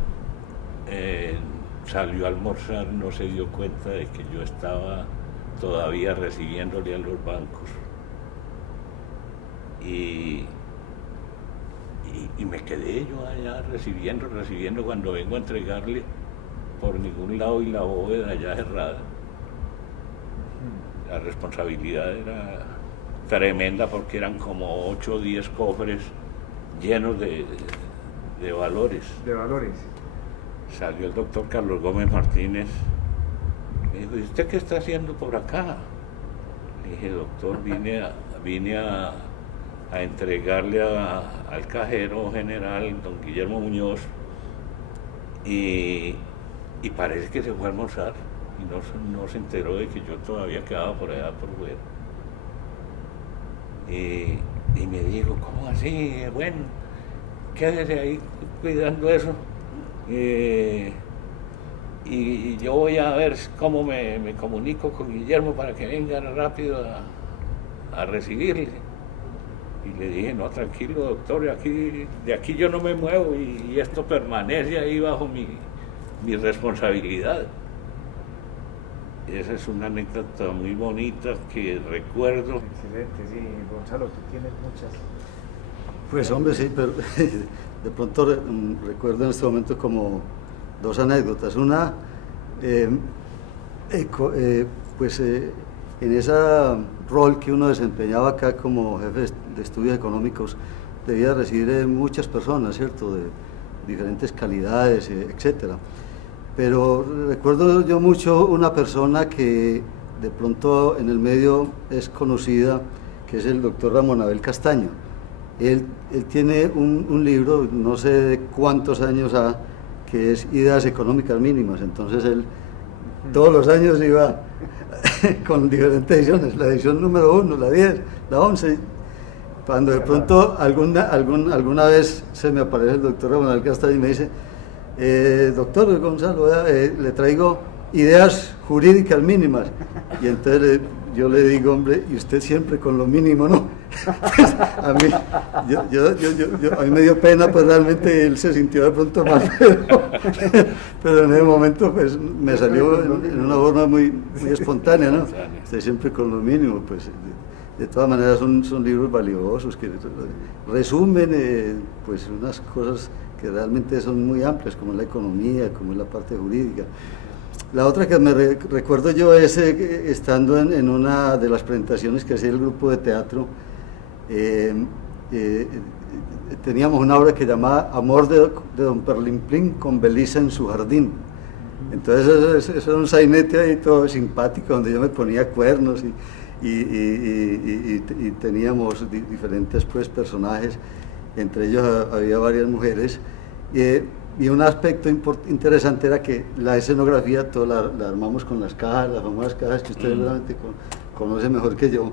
salió a almorzar, no se dio cuenta de que yo estaba todavía recibiéndole a los bancos, y me quedé yo allá recibiendo, cuando vengo a entregarle por ningún lado y la bóveda ya cerrada. La responsabilidad era tremenda porque eran como 8 o 10 cofres llenos de valores. De valores. Salió el doctor Carlos Gómez Martínez, me dijo: ¿y usted qué está haciendo por acá? Le dije: doctor, vine a entregarle al cajero general, don Guillermo Muñoz, y parece que se fue a almorzar y no se enteró de que yo todavía quedaba por allá por fuera. Y me dijo: ¿cómo así? Bueno, quédese ahí cuidando eso, y yo voy a ver cómo me comunico con Guillermo para que venga rápido a recibirle. Y le dije: no, tranquilo, doctor, de aquí yo no me muevo, y esto permanece ahí bajo mi responsabilidad. Esa es una anécdota muy bonita que recuerdo. Excelente, sí, Gonzalo, tú tienes muchas. Pues hombre, sí, pero de pronto recuerdo en este momento como 2 anécdotas. Una, en ese rol que uno desempeñaba acá como jefe de estudios económicos, debía recibir muchas personas, ¿cierto?, de diferentes calidades, etcétera. Pero recuerdo yo mucho una persona que de pronto en el medio es conocida, que es el doctor Ramón Abel Castaño. Él tiene un libro, no sé de cuántos años ha, que es Ideas Económicas Mínimas. Entonces él todos los años iba con diferentes ediciones, la edición número 1, la 10, la 11. Cuando de pronto alguna vez se me aparece el doctor Ramón Abel Castaño y me dice: doctor Gonzalo, le traigo ideas jurídicas mínimas. Y entonces yo le digo: hombre, y usted siempre con lo mínimo, ¿no? Pues a mí me dio pena, pues realmente él se sintió de pronto mal, pero en ese momento pues me salió en una forma muy espontánea, ¿no? Usted siempre con lo mínimo, pues de todas maneras son libros valiosos que resumen pues unas cosas que realmente son muy amplias, como es la economía, como es la parte jurídica. La otra que me recuerdo yo es estando en una de las presentaciones que hacía el grupo de teatro, teníamos una obra que llamaba Amor de don Perlimplín con Belisa en su jardín. Entonces eso era un sainete ahí todo simpático, donde yo me ponía cuernos y teníamos diferentes pues personajes, entre ellos había varias mujeres, y un aspecto interesante era que la escenografía toda la armamos con las cajas, las famosas cajas que ustedes realmente conocen mejor que yo,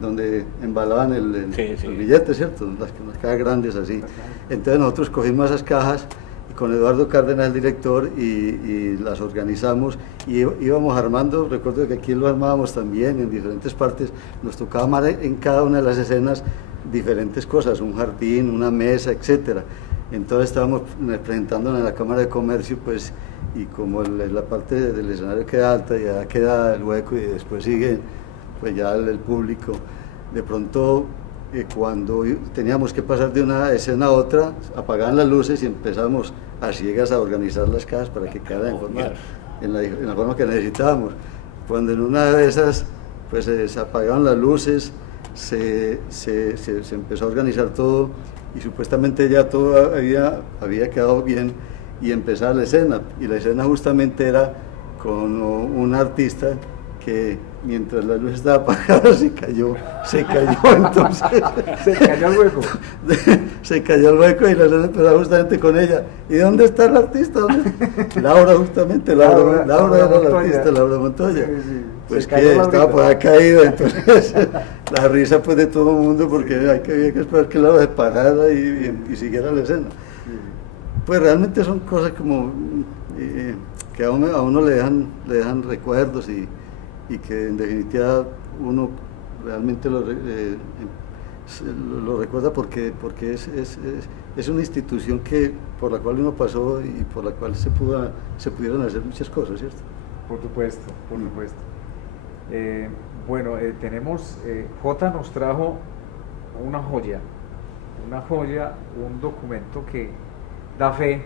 donde embalaban el billete, ¿cierto? Las cajas grandes así. Entonces nosotros cogimos esas cajas y con Eduardo Cárdenas, el director, y las organizamos y íbamos armando. Recuerdo que aquí lo armábamos también en diferentes partes, nos tocaba armar en cada una de las escenas diferentes cosas, un jardín, una mesa, etcétera. Entonces estábamos presentándonos en la Cámara de Comercio, pues, y como la parte del escenario queda alta, ya queda el hueco y después sigue pues ya el público. De pronto, cuando teníamos que pasar de una escena a otra, apagaban las luces y empezamos a ciegas a organizar las cajas para que quedaran en la forma que necesitábamos. Cuando en una de esas, pues se apagaron las luces, se empezó a organizar todo y supuestamente ya todo había quedado bien y empezaba la escena. Y la escena justamente era con un artista que mientras la luz estaba apagada se cayó entonces. Se cayó el hueco. Se cayó el hueco y la escena empezó justamente con ella. ¿Y dónde está el artista? Laura, justamente, Laura era la artista, Laura Montoya. Sí, sí. Pues que estaba por ahí caída, entonces la risa pues de todo el mundo porque había que esperar que Laura se parara y siguiera la escena. Pues realmente son cosas como que a uno le dejan recuerdos y que en definitiva uno realmente lo recuerda porque es una institución por la cual uno pasó y por la cual se pudieron hacer muchas cosas, ¿cierto? Por supuesto, por supuesto. Bueno, tenemos, J nos trajo una joya, un documento que da fe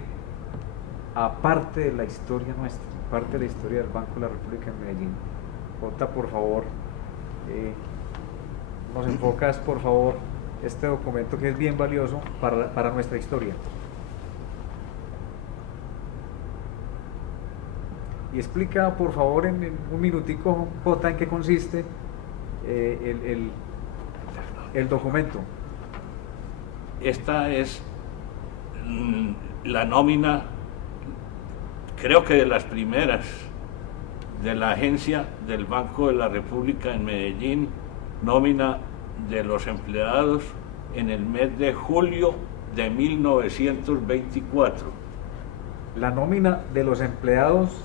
a parte de la historia nuestra, parte de la historia del Banco de la República en Medellín. J, por favor, nos enfocas, por favor, este documento que es bien valioso para nuestra historia. Y explica, por favor, en un minutico, J, en qué consiste el documento. Esta es la nómina, creo que de las primeras, de la agencia del Banco de la República en Medellín, nómina de los empleados en el mes de julio de 1924. La nómina de los empleados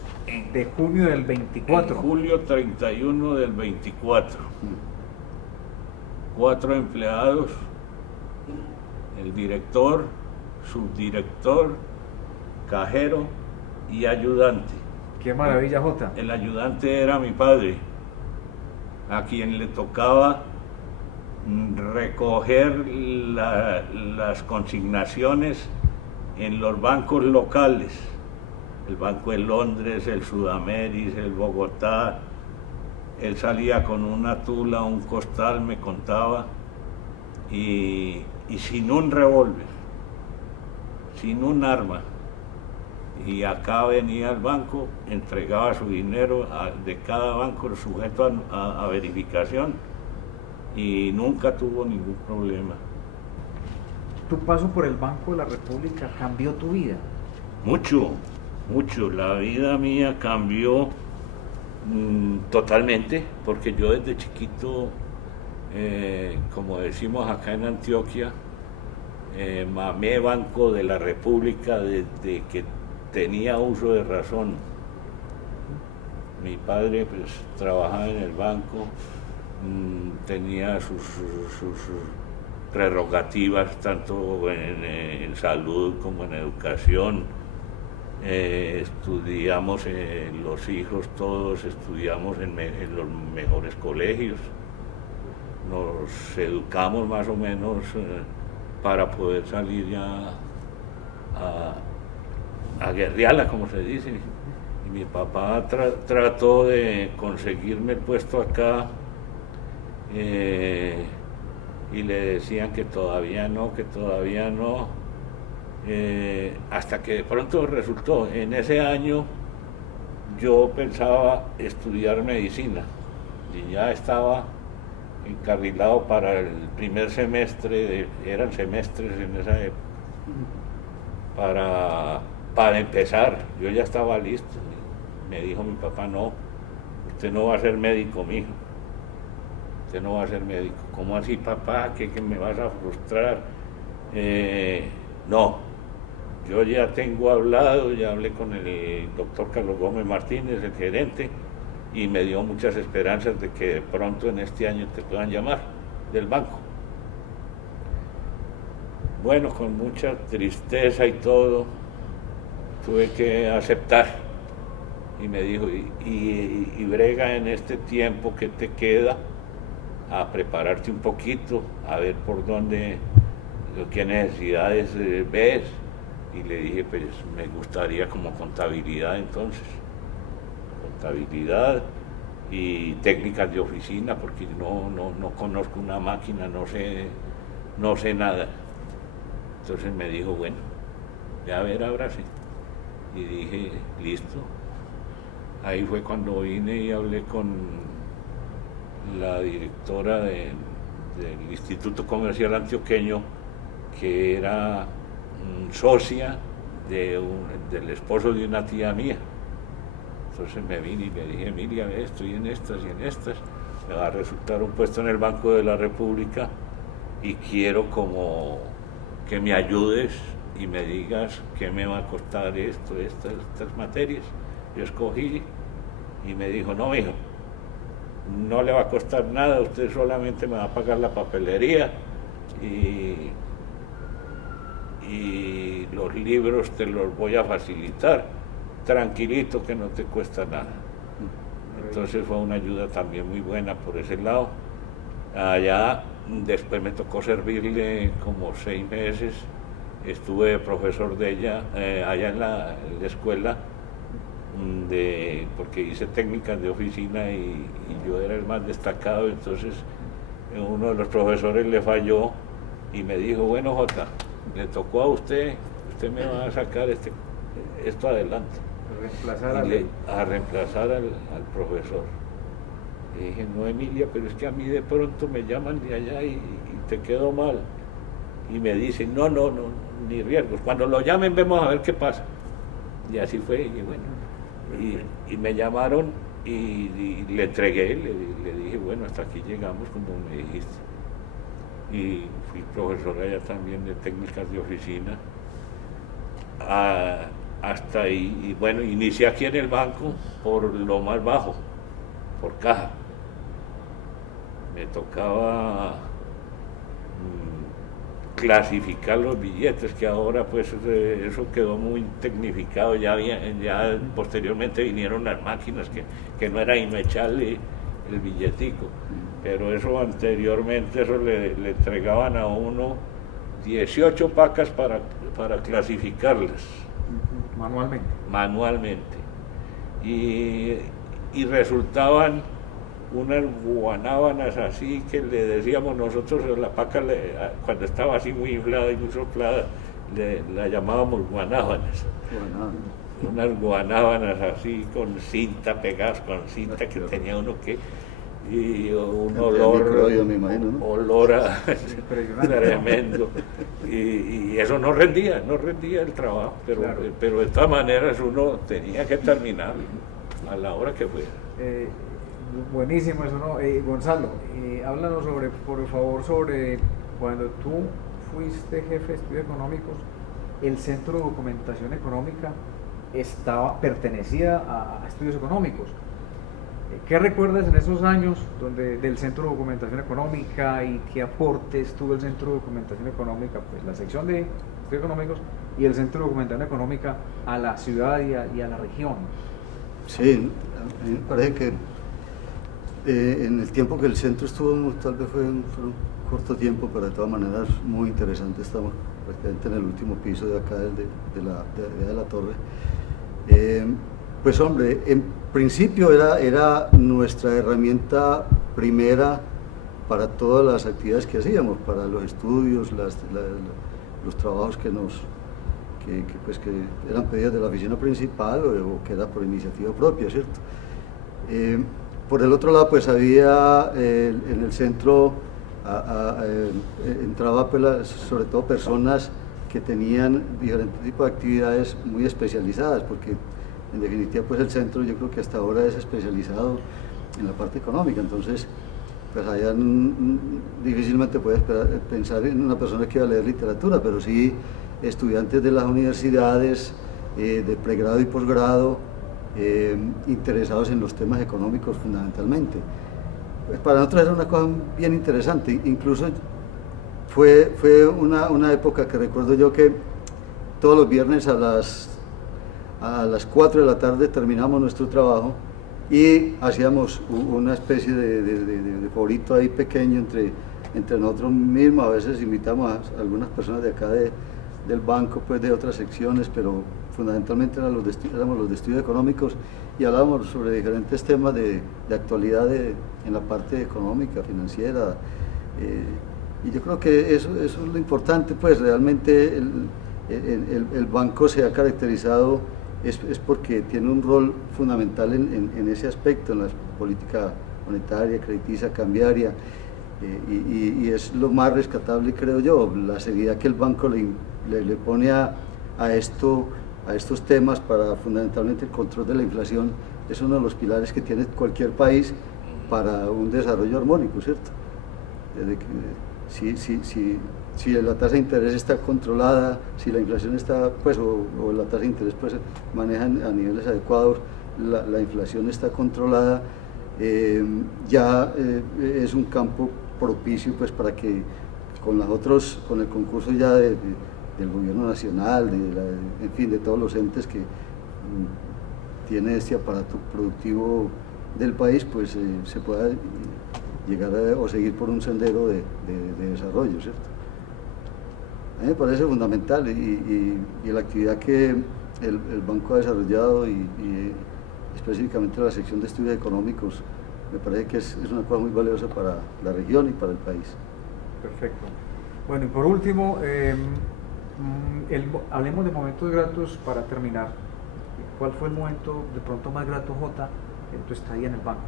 de junio del 24. En julio 31 del 24. 4 empleados, el director, subdirector, cajero y ayudante. ¡Qué maravilla, Jota! El ayudante era mi padre, a quien le tocaba recoger las consignaciones en los bancos locales, el Banco de Londres, el Sudameris, el Bogotá. Él salía con una tula, un costal, me contaba, y sin un revólver, sin un arma. Y acá venía al banco, entregaba su dinero de cada banco sujeto a verificación y nunca tuvo ningún problema. ¿Tu paso por el Banco de la República cambió tu vida? Mucho, mucho. La vida mía cambió totalmente, porque yo desde chiquito, como decimos acá en Antioquia, mamé Banco de la República desde que tenía uso de razón. Mi padre pues trabajaba en el banco, tenía sus prerrogativas tanto en salud como en educación. Estudiamos, los hijos todos estudiamos en los mejores colegios, nos educamos más o menos para poder salir ya a guerrearla, como se dice. Y mi papá trató de conseguirme el puesto acá, y le decían que todavía no, hasta que de pronto resultó. En ese año yo pensaba estudiar medicina y ya estaba encarrilado para el primer semestre, eran semestres en esa época, para empezar. Yo ya estaba listo. Me dijo mi papá: no, usted no va a ser médico, mijo. Usted no va a ser médico. ¿Cómo así, papá? ¿Que me vas a frustrar? No, yo ya tengo hablado, ya hablé con el doctor Carlos Gómez Martínez, el gerente, y me dio muchas esperanzas de que de pronto en este año te puedan llamar del banco. Bueno, con mucha tristeza y todo, tuve que aceptar. y me dijo, y brega en este tiempo que te queda a prepararte un poquito, a ver por dónde, qué necesidades ves. Y le dije, pues me gustaría como contabilidad entonces, contabilidad y técnicas de oficina, porque no conozco una máquina, no sé nada. Entonces me dijo, bueno, ya a ver, ahora sí. Y dije, listo. Ahí fue cuando vine y hablé con la directora del Instituto Comercial Antioqueño, que era socia del esposo de una tía mía. Entonces me vine y le dije, Emilia, estoy en estas y en estas, me va a resultar un puesto en el Banco de la República y quiero como que me ayudes y me digas qué me va a costar estas materias. Yo escogí y me dijo, no, mijo, no le va a costar nada, usted solamente me va a pagar la papelería y los libros te los voy a facilitar, tranquilito que no te cuesta nada. Entonces fue una ayuda también muy buena por ese lado. Allá después me tocó servirle como 6 meses, estuve profesor de ella allá en la escuela, porque hice técnicas de oficina y yo era el más destacado. Entonces uno de los profesores le falló y me dijo, bueno, Jota, le tocó a usted me va a sacar esto adelante. A reemplazar al profesor. Y dije, no, Emilia, pero es que a mí de pronto me llaman de allá y te quedó mal. Y me dicen, no, ni riesgos. Cuando lo llamen vemos a ver qué pasa. Y así fue, y bueno. Y me llamaron y le entregué, le dije, bueno, hasta aquí llegamos como me dijiste. Y fui profesor allá también de técnicas de oficina. Hasta ahí, y bueno, inicié aquí en el banco por lo más bajo, por caja. Me tocaba clasificar los billetes, que ahora pues eso quedó muy tecnificado, ya posteriormente vinieron las máquinas que no era echarle el billetico, pero eso anteriormente eso le entregaban a uno 18 pacas para clasificarlas. Manualmente. Y resultaban unas guanábanas así que le decíamos nosotros, la paca cuando estaba así muy inflada y muy soplada, la llamábamos guanábanas. Unas guanábanas así con cinta, pegadas con cinta, que tenía uno y un olor a tremendo, y eso no rendía el trabajo, pero de todas maneras uno tenía que terminar a la hora que fuera. Buenísimo eso, ¿no? Gonzalo, háblanos por favor sobre cuando tú fuiste jefe de estudios económicos, el Centro de Documentación Económica pertenecía a estudios económicos. ¿Qué recuerdas en esos años del Centro de Documentación Económica y qué aportes tuvo el Centro de Documentación Económica, pues la sección de estudios económicos y el Centro de Documentación Económica a la ciudad y a la región? Sí, a mí me parece que en el tiempo que el centro estuvo, tal vez fue un corto tiempo, pero de todas maneras muy interesante. Estamos prácticamente en el último piso de acá de la torre. Pues hombre, en principio era nuestra herramienta primera para todas las actividades que hacíamos, para los estudios, los trabajos que eran pedidos de la oficina principal o que era por iniciativa propia, ¿cierto? Por el otro lado, pues había en el centro entraba pues, sobre todo personas que tenían diferentes tipos de actividades muy especializadas, porque en definitiva pues el centro yo creo que hasta ahora es especializado en la parte económica. Entonces pues allá difícilmente puedes pensar en una persona que iba a leer literatura, pero sí estudiantes de las universidades de pregrado y posgrado interesados en los temas económicos fundamentalmente. Pues para nosotros era una cosa bien interesante, incluso fue una época que recuerdo yo que todos los viernes a a las 4 de la tarde terminamos nuestro trabajo y hacíamos una especie de favorito ahí pequeño entre nosotros mismos. A veces invitamos a algunas personas de acá del banco, pues de otras secciones, pero fundamentalmente éramos los de estudios económicos y hablábamos sobre diferentes temas de actualidad en la parte económica, financiera. Y yo creo que eso es lo importante, pues realmente el banco se ha caracterizado es porque tiene un rol fundamental en ese aspecto, en la política monetaria, crediticia, cambiaria, y es lo más rescatable, creo yo, la seriedad que el banco le pone a estos temas para fundamentalmente el control de la inflación. Es uno de los pilares que tiene cualquier país para un desarrollo armónico, ¿cierto? Desde que, si la tasa de interés está controlada, si la inflación está, pues, o la tasa de interés pues manejan a niveles adecuados, la inflación está controlada, ya es un campo propicio pues para que con el concurso ya del gobierno nacional, en fin, de todos los entes que tiene este aparato productivo del país, pues se pueda llegar o seguir por un sendero de desarrollo, ¿cierto? A mí me parece fundamental y la actividad que el banco ha desarrollado y específicamente la sección de estudios económicos me parece que es una cosa muy valiosa para la región y para el país. Perfecto. Bueno, y por último, hablemos de momentos gratos para terminar. ¿Cuál fue el momento de pronto más grato, Jota, en tu estadía en el banco?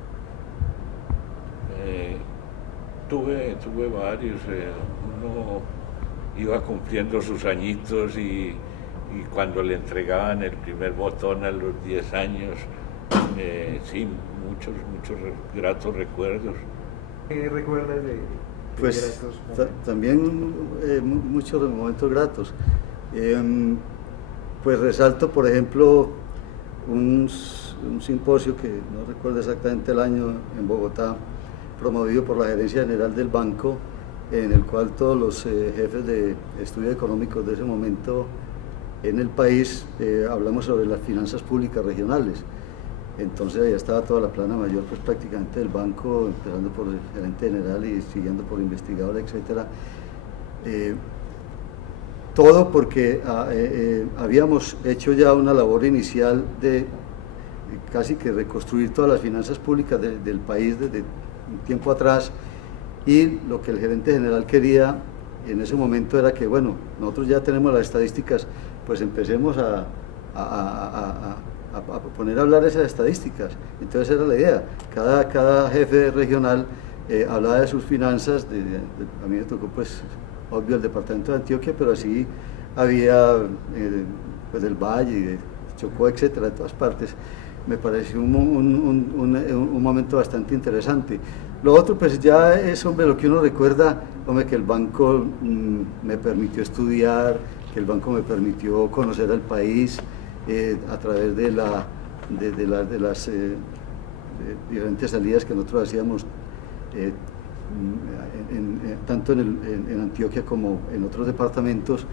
Tuve varios. Uno iba cumpliendo sus añitos y cuando le entregaban el primer botón a los 10 años, sí, muchos gratos recuerdos. ¿Qué recuerdas de pues también muchos momentos gratos. Pues resalto, por ejemplo, un simposio que no recuerdo exactamente el año, en Bogotá, promovido por la Gerencia General del Banco, en el cual todos los jefes de estudios económicos de ese momento en el país hablamos sobre las finanzas públicas regionales. Entonces ahí estaba toda la plana mayor pues prácticamente del banco, empezando por el gerente general y siguiendo por investigador, etcétera. Todo porque habíamos hecho ya una labor inicial de casi que reconstruir todas las finanzas públicas del país desde un tiempo atrás, y lo que el gerente general quería en ese momento era que, bueno, nosotros ya tenemos las estadísticas, pues empecemos a poner a hablar esas estadísticas. Entonces era la idea, cada jefe regional hablaba de sus finanzas, a mí me tocó pues obvio el departamento de Antioquia, pero así había pues del Valle, de Chocó, etcétera, de todas partes. Me pareció un momento bastante interesante. Lo otro pues ya es, hombre, lo que uno recuerda, hombre, que el banco me permitió estudiar, que el banco me permitió conocer al país a través de las diferentes salidas que nosotros hacíamos tanto en Antioquia como en otros departamentos.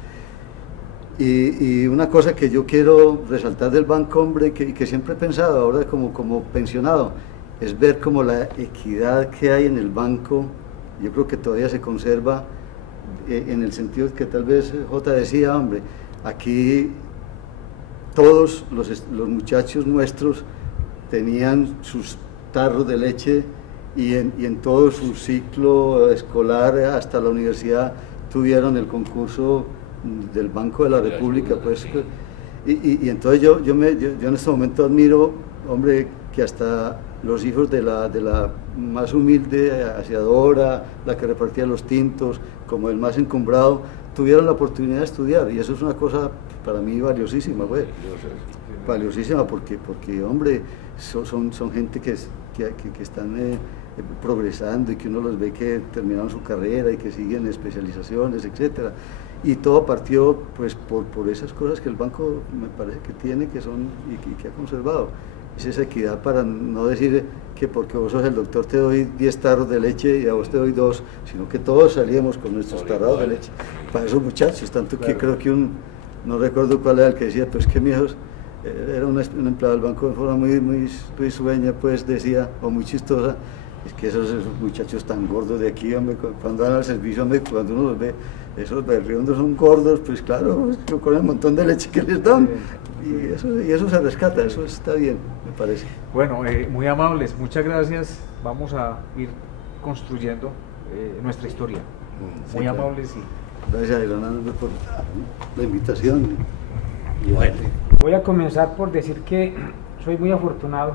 Y una cosa que yo quiero resaltar del banco, hombre, que siempre he pensado ahora como pensionado, es ver como la equidad que hay en el banco. Yo creo que todavía se conserva en el sentido que tal vez Jota decía, hombre, aquí todos los muchachos nuestros tenían sus tarros de leche y en todo su ciclo escolar hasta la universidad tuvieron el concurso del Banco de la República, pues, y entonces yo en este momento admiro, hombre, que hasta los hijos de la más humilde aseadora, la que repartía los tintos, como el más encumbrado, tuvieron la oportunidad de estudiar, y eso es una cosa para mí valiosísima, pues, valiosísima porque hombre, son gente que están progresando y que uno los ve que terminaron su carrera y que siguen especializaciones, etcétera. Y todo partió pues por esas cosas que el banco me parece que tiene, que son y que ha conservado. Es esa equidad para no decir que porque vos sos el doctor te doy 10 tarros de leche y a vos te doy 2, sino que todos salíamos con nuestros tarros de leche para esos muchachos, tanto que creo que no recuerdo cuál era el que decía, pero es que mis hijos, era un empleado del banco de forma muy risueña, pues decía, o muy chistosa, es que esos muchachos tan gordos de aquí, hombre, cuando dan al servicio, hombre, cuando uno los ve, esos berriondos son gordos, pues claro, con el montón de leche que les dan, y eso se rescata, eso está bien, me parece. Bueno, muy amables, muchas gracias. Vamos a ir construyendo nuestra historia. Sí, Muy claro. amables y Gracias, Ironano, por la invitación. Bueno, Voy a comenzar por decir que soy muy afortunado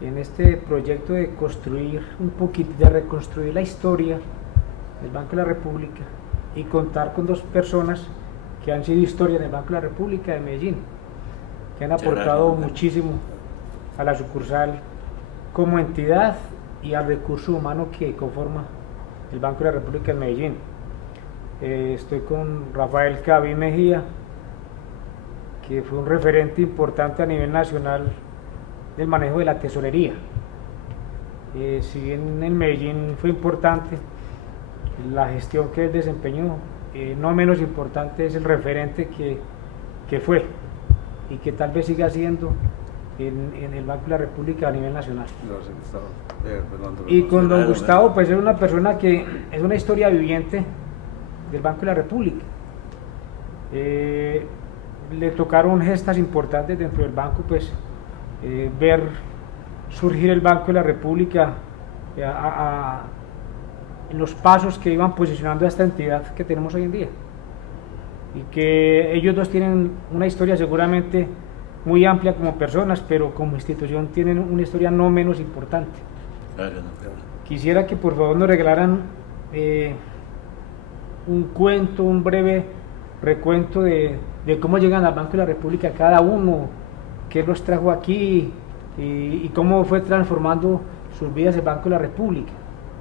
en este proyecto de construir un poquito, de reconstruir la historia del Banco de la República y contar con dos personas que han sido historia en el Banco de la República de Medellín, que han aportado muchísimo a la sucursal como entidad y al recurso humano que conforma el Banco de la República de Medellín. Estoy con Rafael Cabi Mejía, que fue un referente importante a nivel nacional del manejo de la tesorería. Si bien en Medellín fue importante la gestión que él desempeñó, no menos importante es el referente que fue y que tal vez siga siendo en el Banco de la República a nivel nacional. Y con don Gustavo, pues es una persona que es una historia viviente del Banco de la República. Le tocaron gestas importantes dentro del banco, pues ver surgir el Banco de la República en los pasos que iban posicionando a esta entidad que tenemos hoy en día, y que ellos dos tienen una historia seguramente muy amplia como personas, pero como institución tienen una historia no menos importante. claro, no, claro. Quisiera que por favor nos regalaran un cuento, un breve recuento de cómo llegan al Banco de la República cada uno, qué los trajo aquí y cómo fue transformando sus vidas el Banco de la República.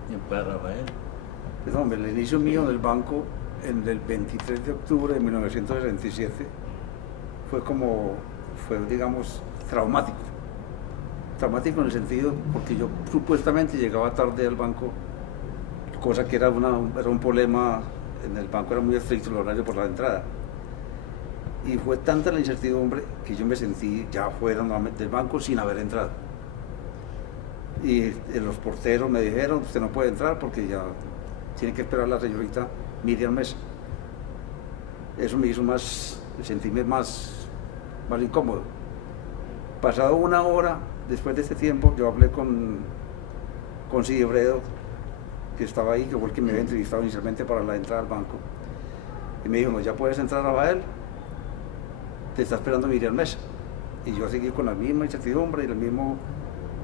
Y para Rafael. Pues, hombre, el inicio mío del banco en el 23 de octubre de 1967 fue digamos, traumático. Traumático en el sentido porque yo supuestamente llegaba tarde al banco, cosa que era un problema en el banco, era muy estricto el horario por la entrada. Y fue tanta la incertidumbre que yo me sentí ya fuera nuevamente del banco sin haber entrado. Y los porteros me dijeron, usted no puede entrar porque ya tiene que esperar a la señorita Miriam Mesa. Eso me hizo sentirme más incómodo. Pasado una hora después de este tiempo, yo hablé con Sigibredo, que estaba ahí, que fue el que me había entrevistado inicialmente para la entrada al banco. Y me dijo, no, ya puedes entrar, Rafael, te está esperando Miriam Mesa. Y yo seguí con la misma incertidumbre y el mismo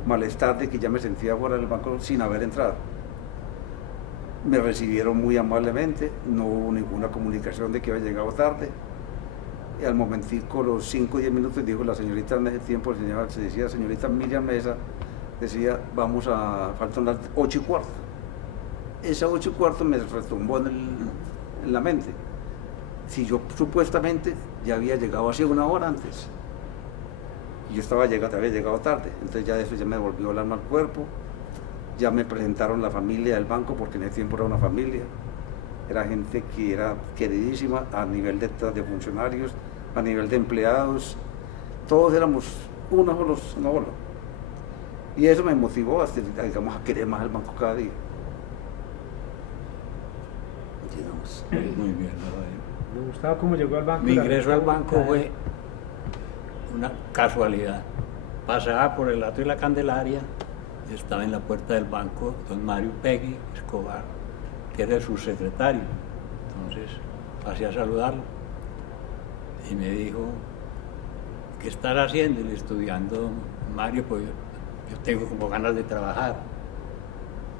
malestar de que ya me sentía fuera del banco sin haber entrado. Me recibieron muy amablemente, no hubo ninguna comunicación de que había llegado tarde. Y al momentico, los 5 o 10 minutos, dijo la señorita en ese tiempo, se decía señorita Miriam Mesa, decía, faltan las 8:15. Esa 8:15 me retumbó en la mente. Si yo supuestamente ya había llegado hace una hora antes, y yo había llegado tarde, entonces ya eso ya me volvió el alma al cuerpo. Ya me presentaron la familia del banco, porque en ese tiempo era una familia, era gente que era queridísima a nivel de funcionarios, a nivel de empleados, todos éramos uno solo. Y eso me motivó digamos, a querer más el banco cada día. Digamos. Muy bien, Rafael. ¿Le gustaba cómo llegó al banco? Mi ingreso al banco fue una casualidad. Pasaba por el Atrio de la Candelaria, estaba en la puerta del banco don Mario Pegui Escobar, que era el subsecretario. Entonces pasé a saludarlo y me dijo, ¿qué estás haciendo? Y le estudiando, Mario, pues yo tengo como ganas de trabajar.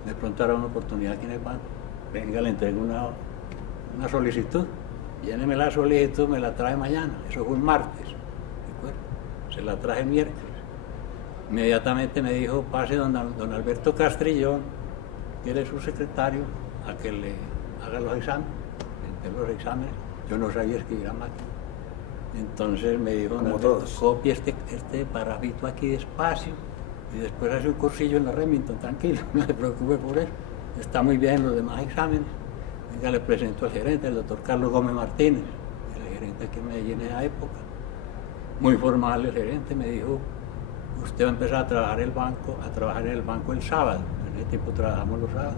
De pronto hará una oportunidad aquí en el banco. Venga, le entrego una solicitud. Lléneme la solicitud, me la trae mañana. Eso fue un martes, ¿recuerda? Se la traje el miércoles. Inmediatamente me dijo, pase don Alberto Castrillón, que era su secretario, a que le haga los exámenes. Yo no sabía escribir a máquina. Entonces me dijo, como Alberto, todos, copie este parrafito aquí despacio y después hace un cursillo en la Remington, tranquilo, no se preocupe por eso. Está muy bien en los demás exámenes. Venga, le presento al gerente, el doctor Carlos Gómez Martínez, el gerente aquí en Medellín en esa época. muy formal, el gerente me dijo, usted va a empezar a trabajar en el banco el sábado. En ese tiempo trabajamos los sábados.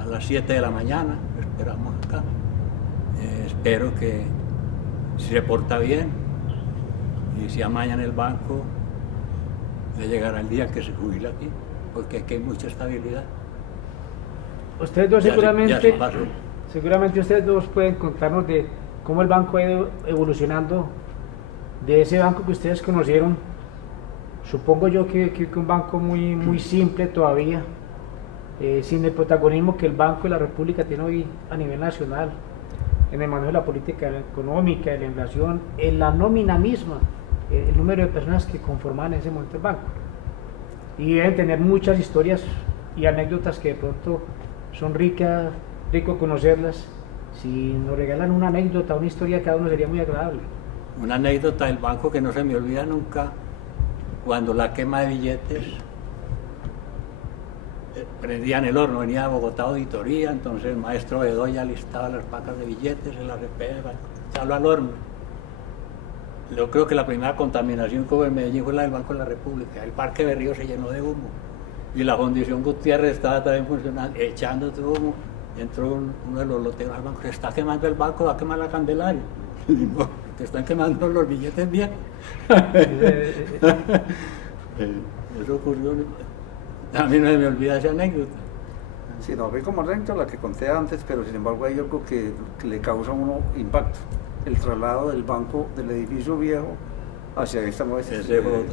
A las 7 de la mañana, esperamos acá. Espero que si se porta bien y si amaña en el banco, le llegará el día que se jubila aquí, porque aquí hay mucha estabilidad. Ustedes dos Ya seguramente, se pasó. seguramente ustedes dos pueden contarnos de cómo el banco ha ido evolucionando de ese banco que ustedes conocieron. Supongo yo que un banco muy simple todavía, sin el protagonismo que el Banco de la República tiene hoy a nivel nacional, en el manejo de la política económica, de la inflación, en la nómina misma, el número de personas que conforman en ese momento el banco. Y deben tener muchas historias y anécdotas que de pronto son rico conocerlas. Si nos regalan una anécdota, una historia, cada uno sería muy agradable. Una anécdota del banco que no se me olvida nunca, cuando la quema de billetes, prendían el horno, venía de Bogotá Auditoría, entonces el maestro Bedoya listaba las pacas de billetes, se las repega, echarlo al horno. Yo creo que la primera contaminación que hubo en Medellín fue la del Banco de la República. El Parque Berrío se llenó de humo y la Fundición Gutiérrez estaba también funcionando, echando todo humo. Entró uno de los loteros al banco, se está quemando el banco, va a quemar la Candelaria. Y no, te están quemando los billetes bien. Eso ocurrió. A mí no se me olvida esa anécdota. Sí, no, ve como anécdota la que conté antes, pero sin embargo hay algo que le causa a uno impacto. El traslado del banco del edificio viejo hacia esta nueva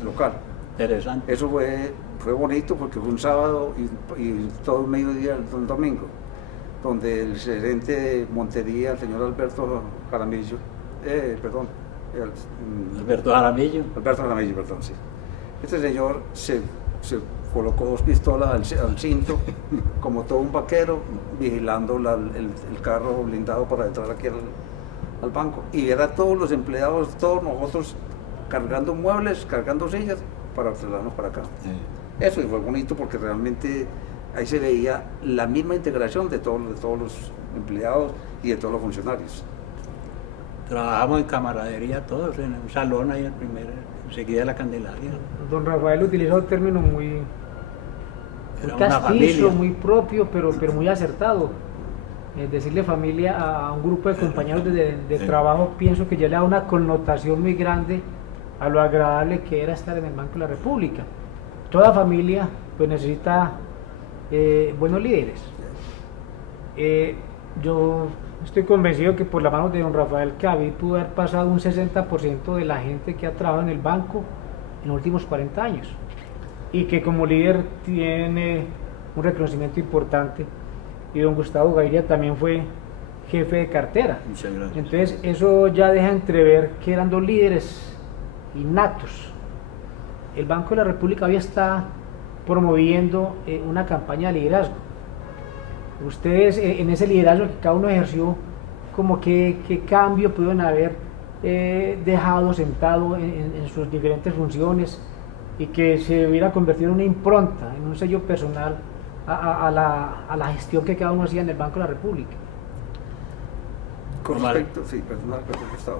local. Interesante. Eso fue bonito porque fue un sábado y todo el mediodía un domingo, donde el gerente de Montería, el señor Alberto Jaramillo, Alberto Jaramillo. Alberto Jaramillo, perdón, sí. Este señor se colocó 2 pistolas al cinto, como todo un vaquero, vigilando el carro blindado para entrar aquí al banco. Y era todos los empleados, todos nosotros, cargando muebles, cargando sillas, para trasladarnos para acá. Sí. Eso fue bonito porque realmente ahí se veía la misma integración de todos los empleados y de todos los funcionarios. Trabajamos en camaradería todos, en un salón ahí enseguida de la Candelaria. Don Rafael utilizó un término muy castizo, muy propio, pero muy acertado. Decirle familia a un grupo de compañeros de trabajo, pienso que ya le da una connotación muy grande a lo agradable que era estar en el Banco de la República. Toda familia pues necesita buenos líderes. Yo estoy convencido que por la mano de don Rafael Cadavid pudo haber pasado un 60% de la gente que ha trabajado en el banco en los últimos 40 años y que como líder tiene un reconocimiento importante. Y don Gustavo Gaviria también fue jefe de cartera. Muchas gracias. Entonces eso ya deja entrever que eran 2 líderes innatos. El Banco de la República hoy está promoviendo una campaña de liderazgo. Ustedes en ese liderazgo que cada uno ejerció, como qué cambio pudieron haber dejado sentado en sus diferentes funciones y que se hubiera convertido en una impronta, en un sello personal a la gestión que cada uno hacía en el Banco de la República. Con respecto, sí, perdón, Gustavo,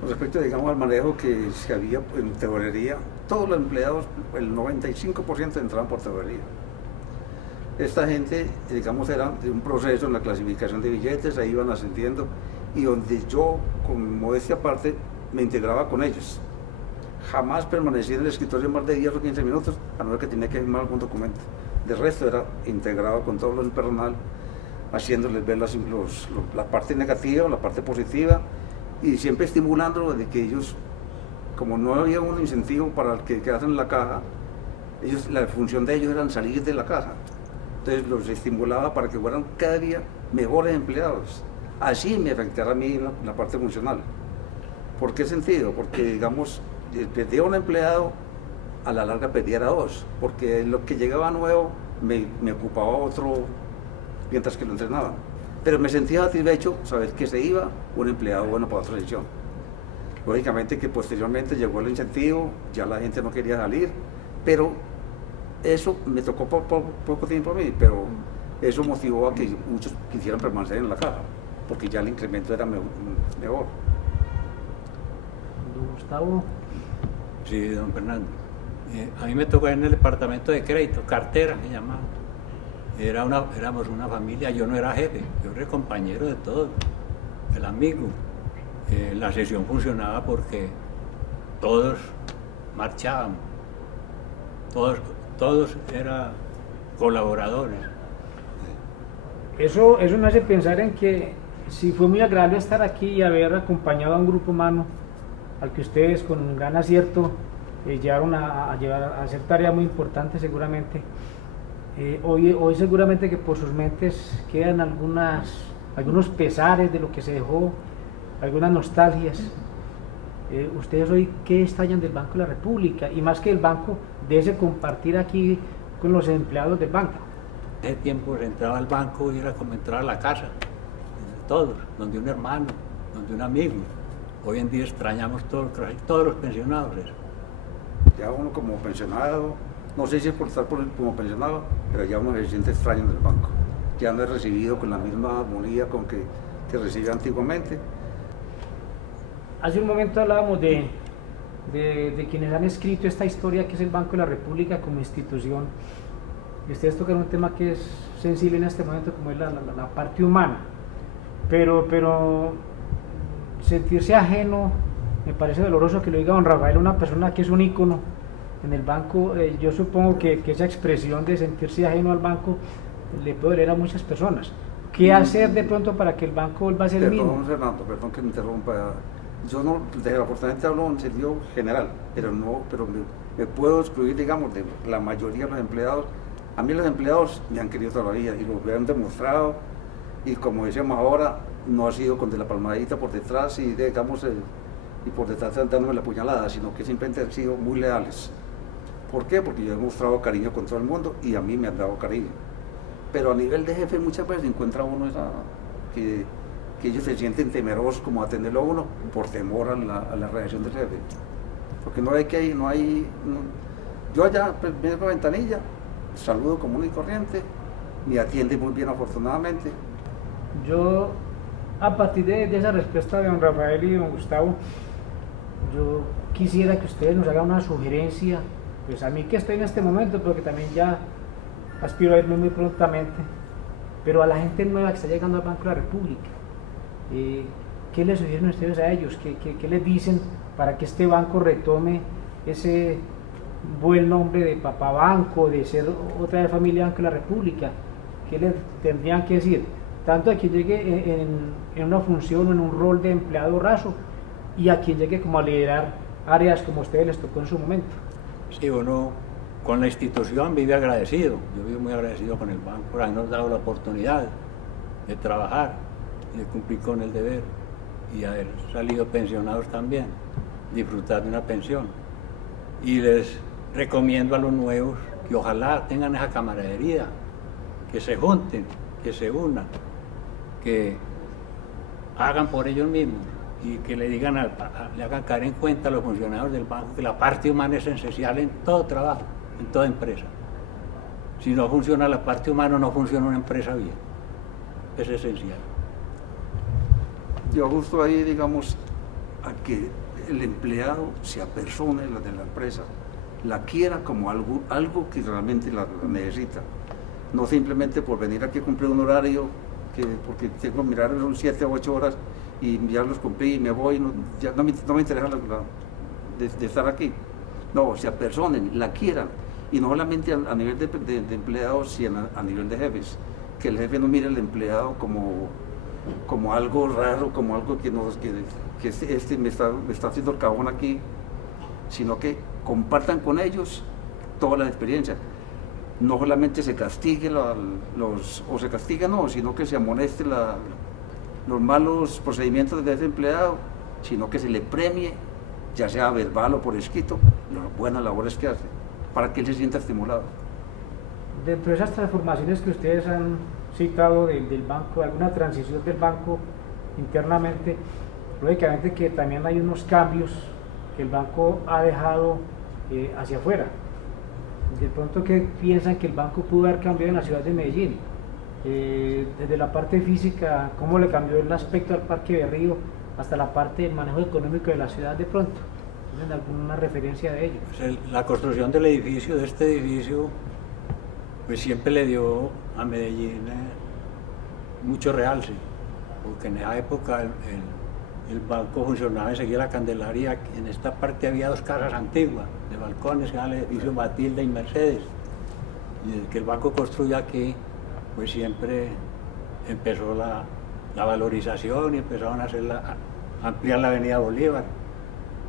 con respecto, digamos, al manejo que se había en tesorería, todos los empleados, el 95% entraban por tesorería. Esta gente, digamos, era de un proceso en la clasificación de billetes, ahí iban ascendiendo, y donde yo, con modestia aparte, me integraba con ellos. Jamás permanecí en el escritorio más de 10 o 15 minutos, a no ser que tenía que firmar algún documento. De resto era integrado con todo el personal, haciéndoles ver la parte negativa, la parte positiva, y siempre estimulándolos de que ellos, como no había un incentivo para el que quedasen en la caja, la función de ellos era salir de la caja. Entonces los estimulaba para que fueran cada día mejores empleados. Así me afectara a mí la parte funcional. ¿Por qué sentido? Porque, digamos, perdía un empleado, a la larga perdiera 2, porque lo que llegaba nuevo me ocupaba otro mientras que lo entrenaban. Pero me sentía satisfecho saber que se iba un empleado bueno para otra sección. Lógicamente que posteriormente llegó el incentivo, ya la gente no quería salir, pero eso me tocó por poco tiempo a mí, pero eso motivó a que muchos quisieran permanecer en la caja, porque ya el incremento era mejor. don Gustavo. Sí, don Fernando. A mí me tocó en el departamento de crédito, cartera se llamaba. Éramos una familia, yo no era jefe, yo era compañero de todos, el amigo. La sesión funcionaba porque todos marchábamos, todos eran colaboradores. Eso me hace pensar en que sí fue muy agradable estar aquí y haber acompañado a un grupo humano al que ustedes con un gran acierto llevaron a hacer tareas muy importantes seguramente. Hoy seguramente que por sus mentes quedan algunos pesares de lo que se dejó, algunas nostalgias. Ustedes hoy, ¿qué extrañan del Banco de la República? Y más que el banco, de ese compartir aquí con los empleados del banco. Ese tiempo se entraba al banco y era como entrar a la casa, todos, donde un hermano, donde un amigo. Hoy en día extrañamos todos los pensionados eso. Ya uno como pensionado, no sé si es por estar como pensionado, pero ya uno se siente extraño del banco. Ya no es recibido con la misma armonía con que recibía antiguamente. Hace un momento hablábamos de quienes han escrito esta historia que es el Banco de la República como institución. Y ustedes tocan un tema que es sensible en este momento, como es la parte humana. Pero sentirse ajeno, me parece doloroso que lo diga don Rafael, una persona que es un ícono en el banco. Yo supongo que esa expresión de sentirse ajeno al banco le puede doler a muchas personas. ¿Qué hacer de pronto para que el banco vuelva a ser el mismo? Perdón, Fernando, perdón que me interrumpa. Yo no, desafortunadamente hablo en sentido general, pero me puedo excluir, digamos, de la mayoría de los empleados. A mí los empleados me han querido toda la vida y lo han demostrado, y como decíamos ahora, no ha sido con de la palmadita por detrás y digamos y por detrás dándome la puñalada, sino que simplemente han sido muy leales. ¿Por qué? Porque yo he mostrado cariño con todo el mundo y a mí me han dado cariño. Pero a nivel de jefe muchas veces encuentra uno que ellos se sienten temerosos como a atenderlo a uno por temor a la reacción del jefe. Porque yo allá pues, me dejo la ventanilla, saludo común y corriente, me atiende muy bien afortunadamente. Yo, a partir de esa respuesta de don Rafael y don Gustavo, yo quisiera que ustedes nos hagan una sugerencia, pues a mí que estoy en este momento, pero que también ya aspiro a irme muy prontamente, pero a la gente nueva que está llegando al Banco de la República. ¿Qué les sugieren ustedes a ellos? ¿Qué les dicen para que este banco retome ese buen nombre de papá banco, de ser otra vez familia Banco de la República? ¿Qué les tendrían que decir? Tanto a quien llegue en una función o en un rol de empleado raso y a quien llegue como a liderar áreas como a ustedes les tocó en su momento. Sí, uno con la institución vive agradecido. Yo vivo muy agradecido con el banco por habernos dado la oportunidad de trabajar y de cumplir con el deber y haber salido pensionados también, disfrutar de una pensión. Y les recomiendo a los nuevos que ojalá tengan esa camaradería, que se junten, que se unan, que hagan por ellos mismos y que le digan, le hagan caer en cuenta a los funcionarios del banco que la parte humana es esencial en todo trabajo, en toda empresa. Si no funciona la parte humana, no funciona una empresa bien. Es esencial. Yo justo ahí, digamos, a que el empleado se apersone de la empresa, la quiera como algo que realmente la necesita. No simplemente por venir aquí a cumplir un horario, porque tengo que mirar son 7 o 8 horas y ya los cumplí y me voy, ya no me interesa de estar aquí. No, se apersonen, la quieran, y no solamente a nivel de empleados, sino a nivel de jefes. Que el jefe no mire al empleado como algo raro, como algo que me está haciendo el cajón aquí, sino que compartan con ellos todas las experiencias. No solamente se castigue sino que se amoneste los malos procedimientos de ese empleado, sino que se le premie, ya sea verbal o por escrito, las buenas labores que hace, para que él se sienta estimulado. Dentro de esas transformaciones que ustedes han citado del banco, alguna transición del banco internamente, lógicamente que también hay unos cambios que el banco ha dejado hacia afuera. De pronto, ¿qué piensan que el banco pudo haber cambiado en la ciudad de Medellín? Desde la parte física, ¿cómo le cambió el aspecto al Parque Berrío? hasta la parte del manejo económico de la ciudad de pronto. ¿Tienen alguna referencia de ello? Pues la construcción del edificio, de este edificio, pues siempre le dio a Medellín mucho realce, porque en esa época el banco funcionaba enseguida la Candelaria. En esta parte había 2 casas antiguas de balcones, que eran el edificio Matilda y Mercedes. Y desde que el banco construyó aquí, pues siempre empezó la valorización y empezaron a ampliar la avenida Bolívar,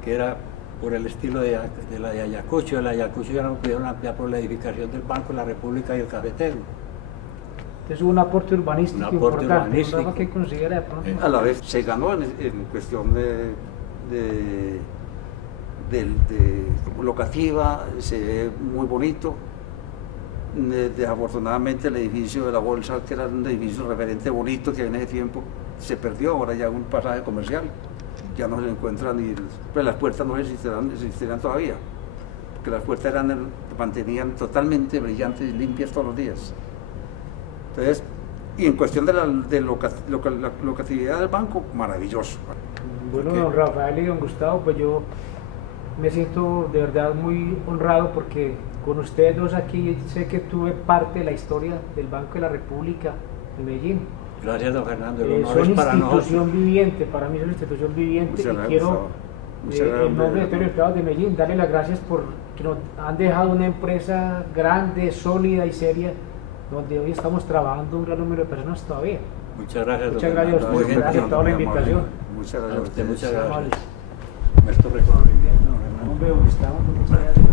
que era por el estilo de la de Ayacucho. La de Ayacucho ya no lo pudieron ampliar por la edificación del Banco de la República y el Cafetero. Es un aporte urbanístico importante, un que considera de pronto. A la vez se ganó en cuestión de locativa, se ve muy bonito. Desafortunadamente el edificio de la Bolsa, que era un edificio referente bonito que en ese tiempo se perdió, ahora ya un pasaje comercial, ya no se encuentran y pues las puertas no existirán todavía, porque las puertas mantenían totalmente brillantes y limpias todos los días. Entonces, y en cuestión de la locatividad del banco, maravilloso. Bueno, don Rafael y don Gustavo, pues yo me siento de verdad muy honrado porque con ustedes dos aquí sé que tuve parte de la historia del Banco de la República de Medellín. Gracias, don Fernando. El honor son es para institución viviente, para mí es una institución viviente. Y quiero, en nombre de todos los empleados de Medellín, darle las gracias por que nos han dejado una empresa grande, sólida y seria, donde hoy estamos trabajando un gran número de personas todavía. Muchas gracias. Muchas gracias a ustedes por aceptar la invitación. Muchas gracias a usted. Muchas gracias. Nuestro reconocimiento. Hombre, Gustavo, muchas gracias.